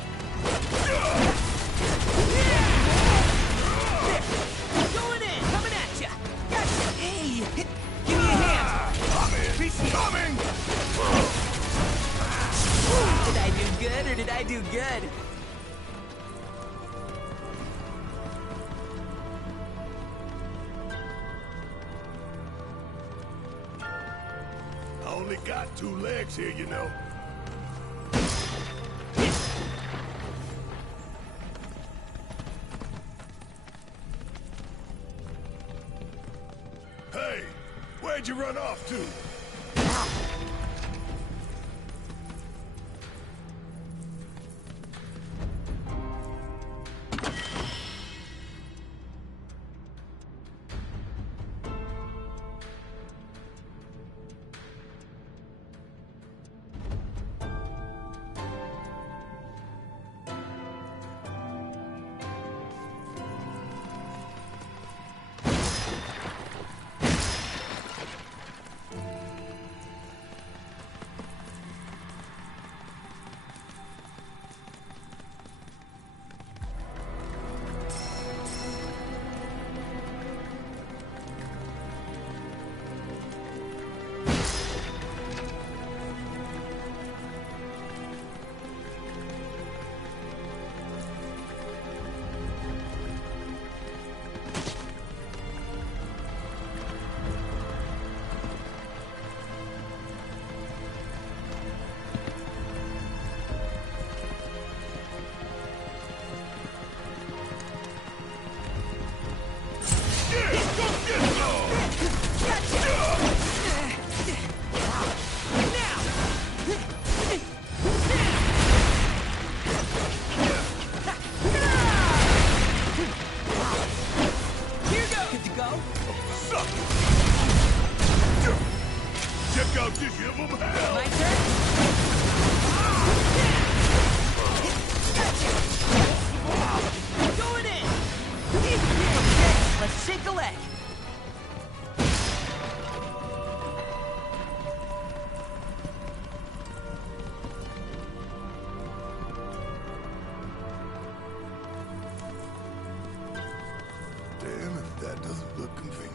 Going in! Coming at ya! Gotcha! Hey! Give me a hand! Coming! Did I do good or did I do good? I only got 2 legs here, you know. Hey, where'd you run off to? Check out this give 'em hell! My turn? Gotcha! Going in! Okay, let's shake a leg. Damn if that doesn't look convenient.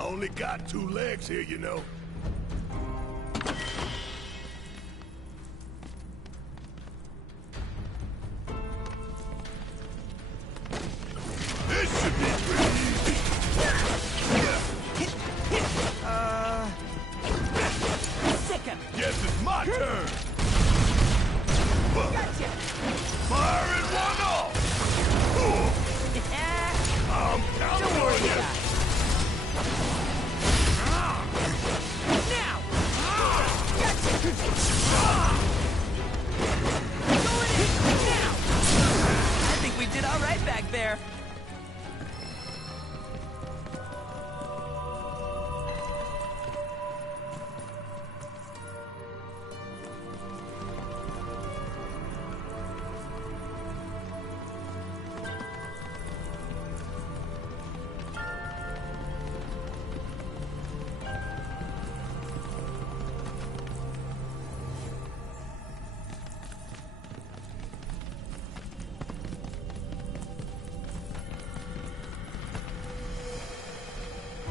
I only got 2 legs here, you know. This should be pretty easy. Sick him. Guess it's my turn. Gotcha. Fire in one off. I'm counting Don't worry on you. about it. Now. Gotcha. Going in now. I think we did all right back there.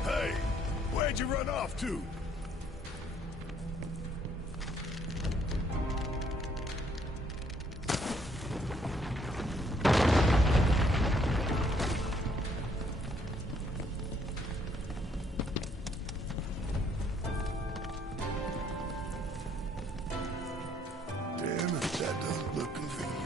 Hey, where'd you run off to? Damn if that doesn't look convenient.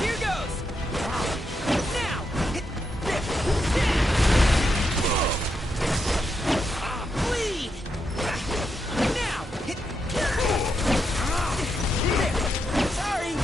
Here goes. Now. Bleed. Now. There. Sorry.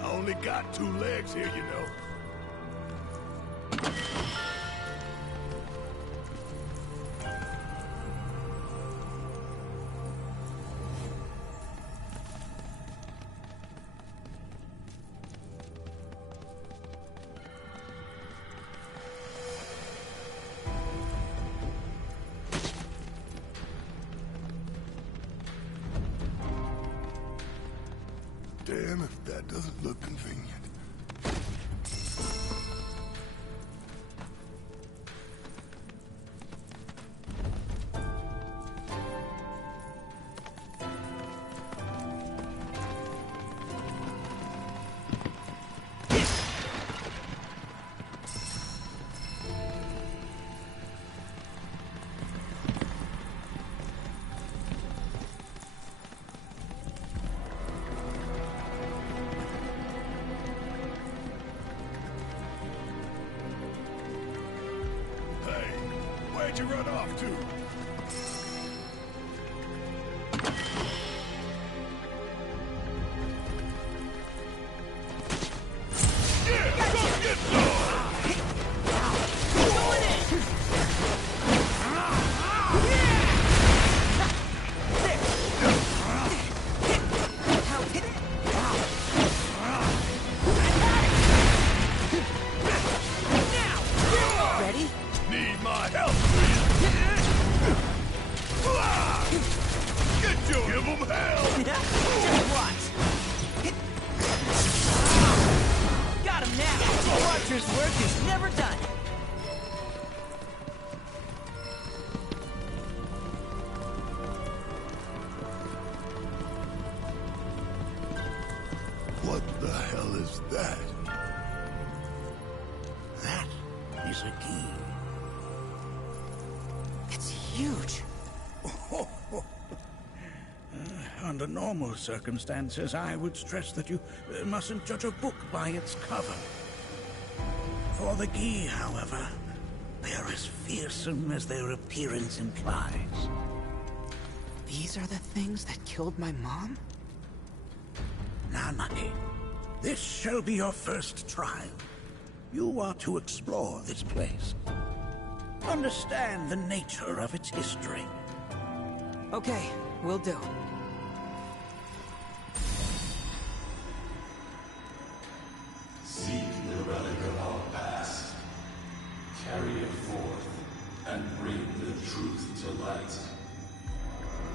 I only got 2 legs here, you know. Damn if that doesn't look convenient. Where'd you run off to? Yeah, go get some! Going in! Need my help, please? a key. It's huge. Under normal circumstances, I would stress that you mustn't judge a book by its cover. For the key, however, they are as fearsome as their appearance implies. These are the things that killed my mom? Now, Naki, this shall be your first trial. You are to explore this place. Understand the nature of its history. Okay, will do. Seek the relic of our past. Carry it forth and bring the truth to light.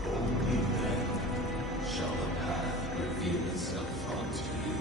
Only then shall the path reveal itself unto you.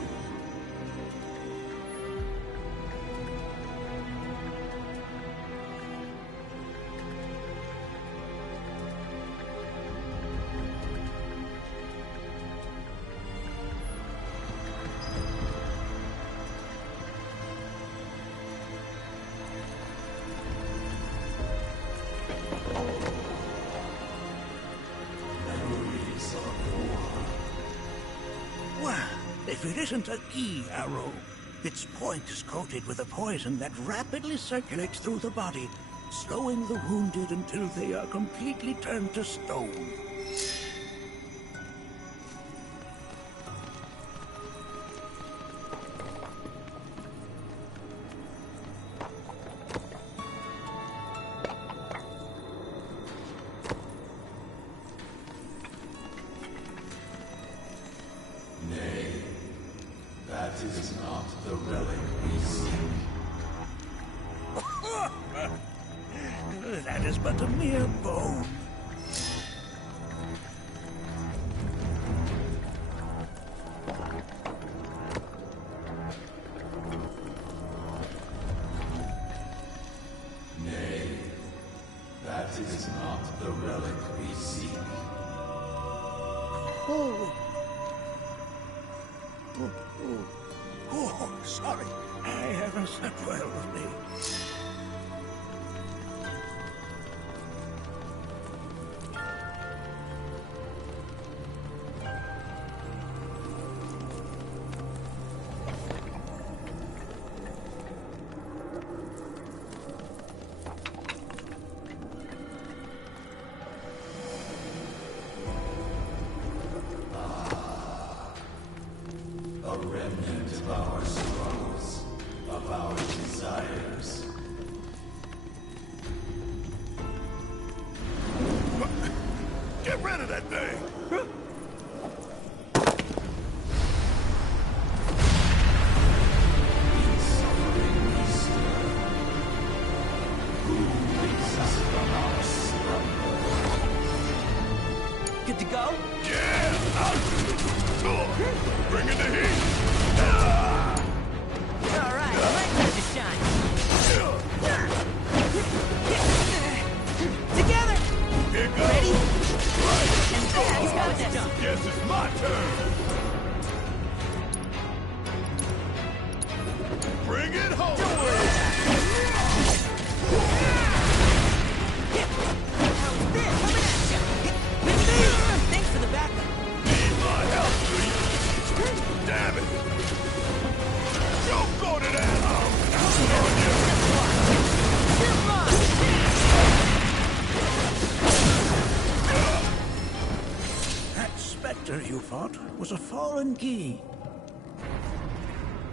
If it isn't a key arrow, its point is coated with a poison that rapidly circulates through the body, slowing the wounded until they are completely turned to stone. That is not the relic we seek. That is but a mere bone. Nay, that is not the relic we seek. Oh, sorry. I haven't slept well of late. A remnant of our struggles, of our desires. Get rid of that thing! Good to go? Yeah! I'll do it! Bring in the heat! Alright, my turn to shine. Together! Here goes! Ready? Right! And that's how it's done. Guess it's my turn! Bring it home! Don't worry about How's this? Coming at ya! With me! Thanks for the backup. Need my help, please! Damn it! Don't go to that house! On you! That specter you fought was a fallen key.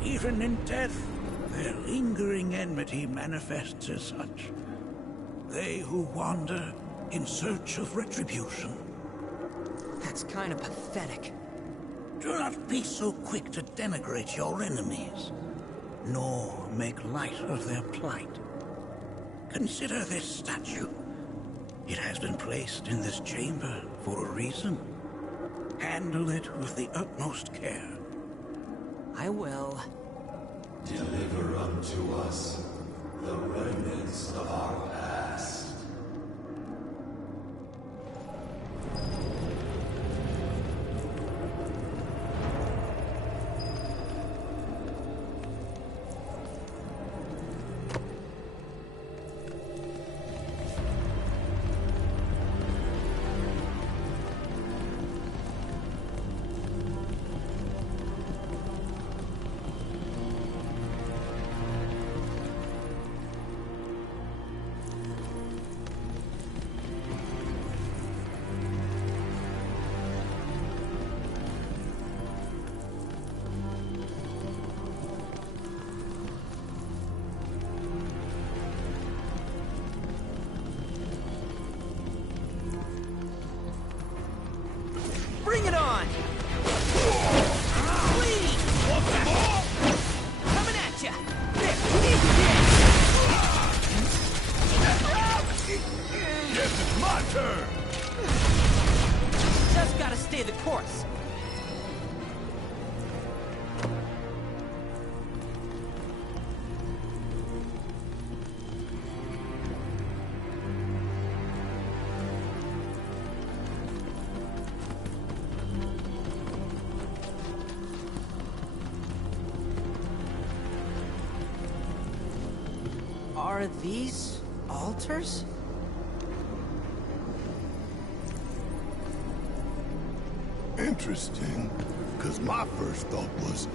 Even in death, their lingering enmity manifests as such. They who wander in search of retribution. That's kind of pathetic. Do not be so quick to denigrate your enemies, nor make light of their plight. Consider this statue. It has been placed in this chamber for a reason. Handle it with the utmost care. I will. Deliver unto us the remnants of our past. My turn! Just gotta stay the course. Are these altars? Interesting, because my first thought was,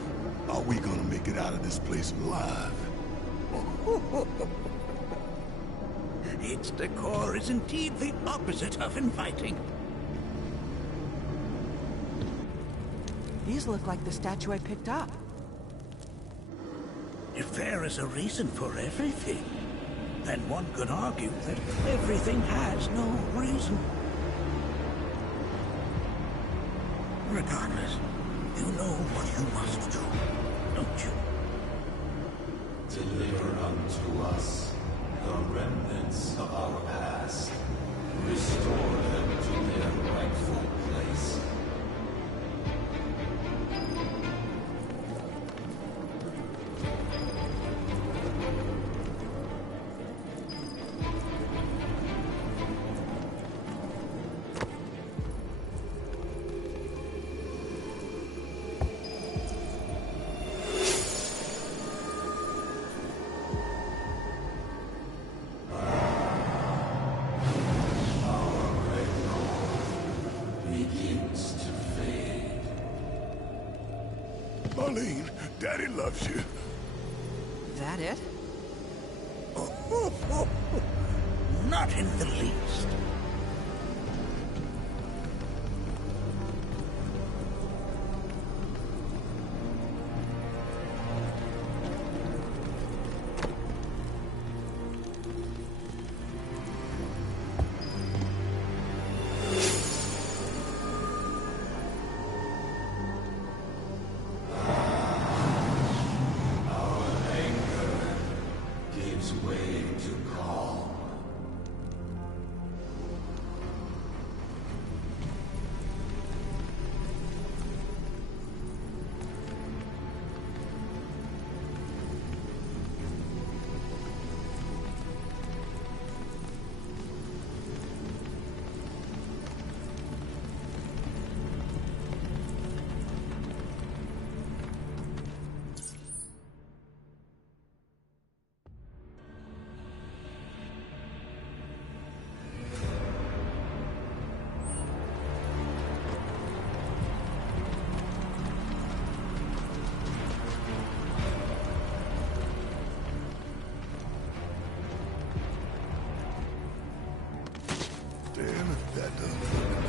are we gonna make it out of this place alive? Its decor is indeed the opposite of inviting. These look like the statue I picked up. If there is a reason for everything, then one could argue that everything has no reason. Regardless, you know what you must do, don't you? Deliver unto us the remnants of our past. Restore them to their rightful place. Marlene, Daddy loves you. That it? Not in the least. Damn if that doesn't look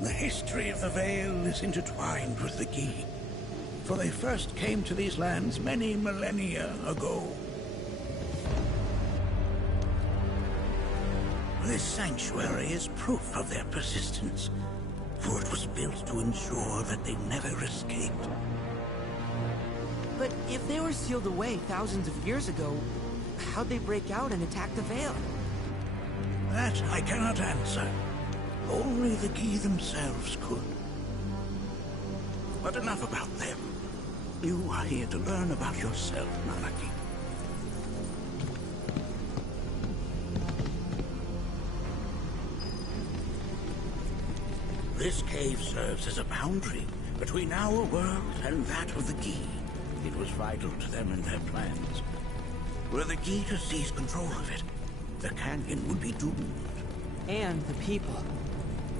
The history of the Vale is intertwined with the Gi, for they first came to these lands many millennia ago. This sanctuary is proof of their persistence, for it was built to ensure that they never escaped. But if they were sealed away thousands of years ago, how'd they break out and attack the Vale? That I cannot answer. Only the Gi themselves could. But enough about them. You are here to learn about yourself, Nanaki. This cave serves as a boundary between our world and that of the Gi. It was vital to them and their plans. Were the Gi to seize control of it, the canyon would be doomed. And the people.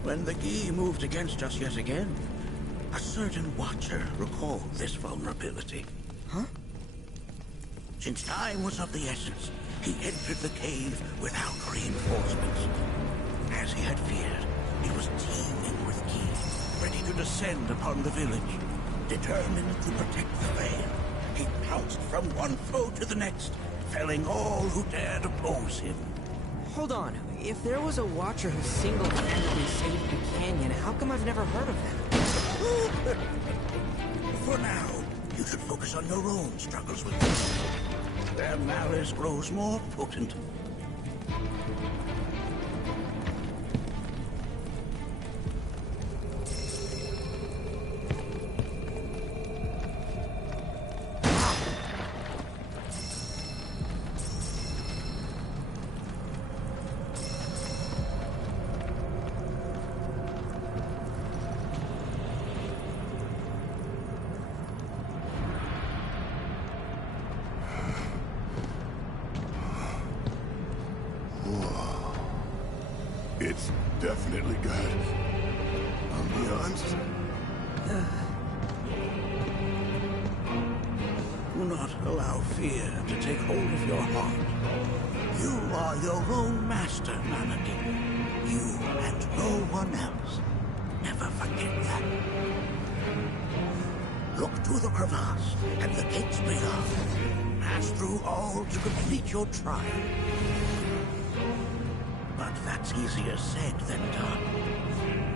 When the Gi moved against us yet again, a certain Watcher recalled this vulnerability. Huh? Since time was of the essence, he entered the cave without reinforcements. As he had feared, it was teeming with Gi, ready to descend upon the village. Determined to protect the Vale, he pounced from one foe to the next, felling all who dared oppose him. Hold on. If there was a Watcher who single-handedly saved the canyon, how come I've never heard of them? For now, you should focus on your own struggles with them. Their malice grows more potent. It's definitely got ambiance. Do not allow fear to take hold of your heart. You are your own master, Nanaki. You and no one else. Never forget that. Look to the crevasse and the gates beyond. Pass through all to complete your trial. But that's easier said than done.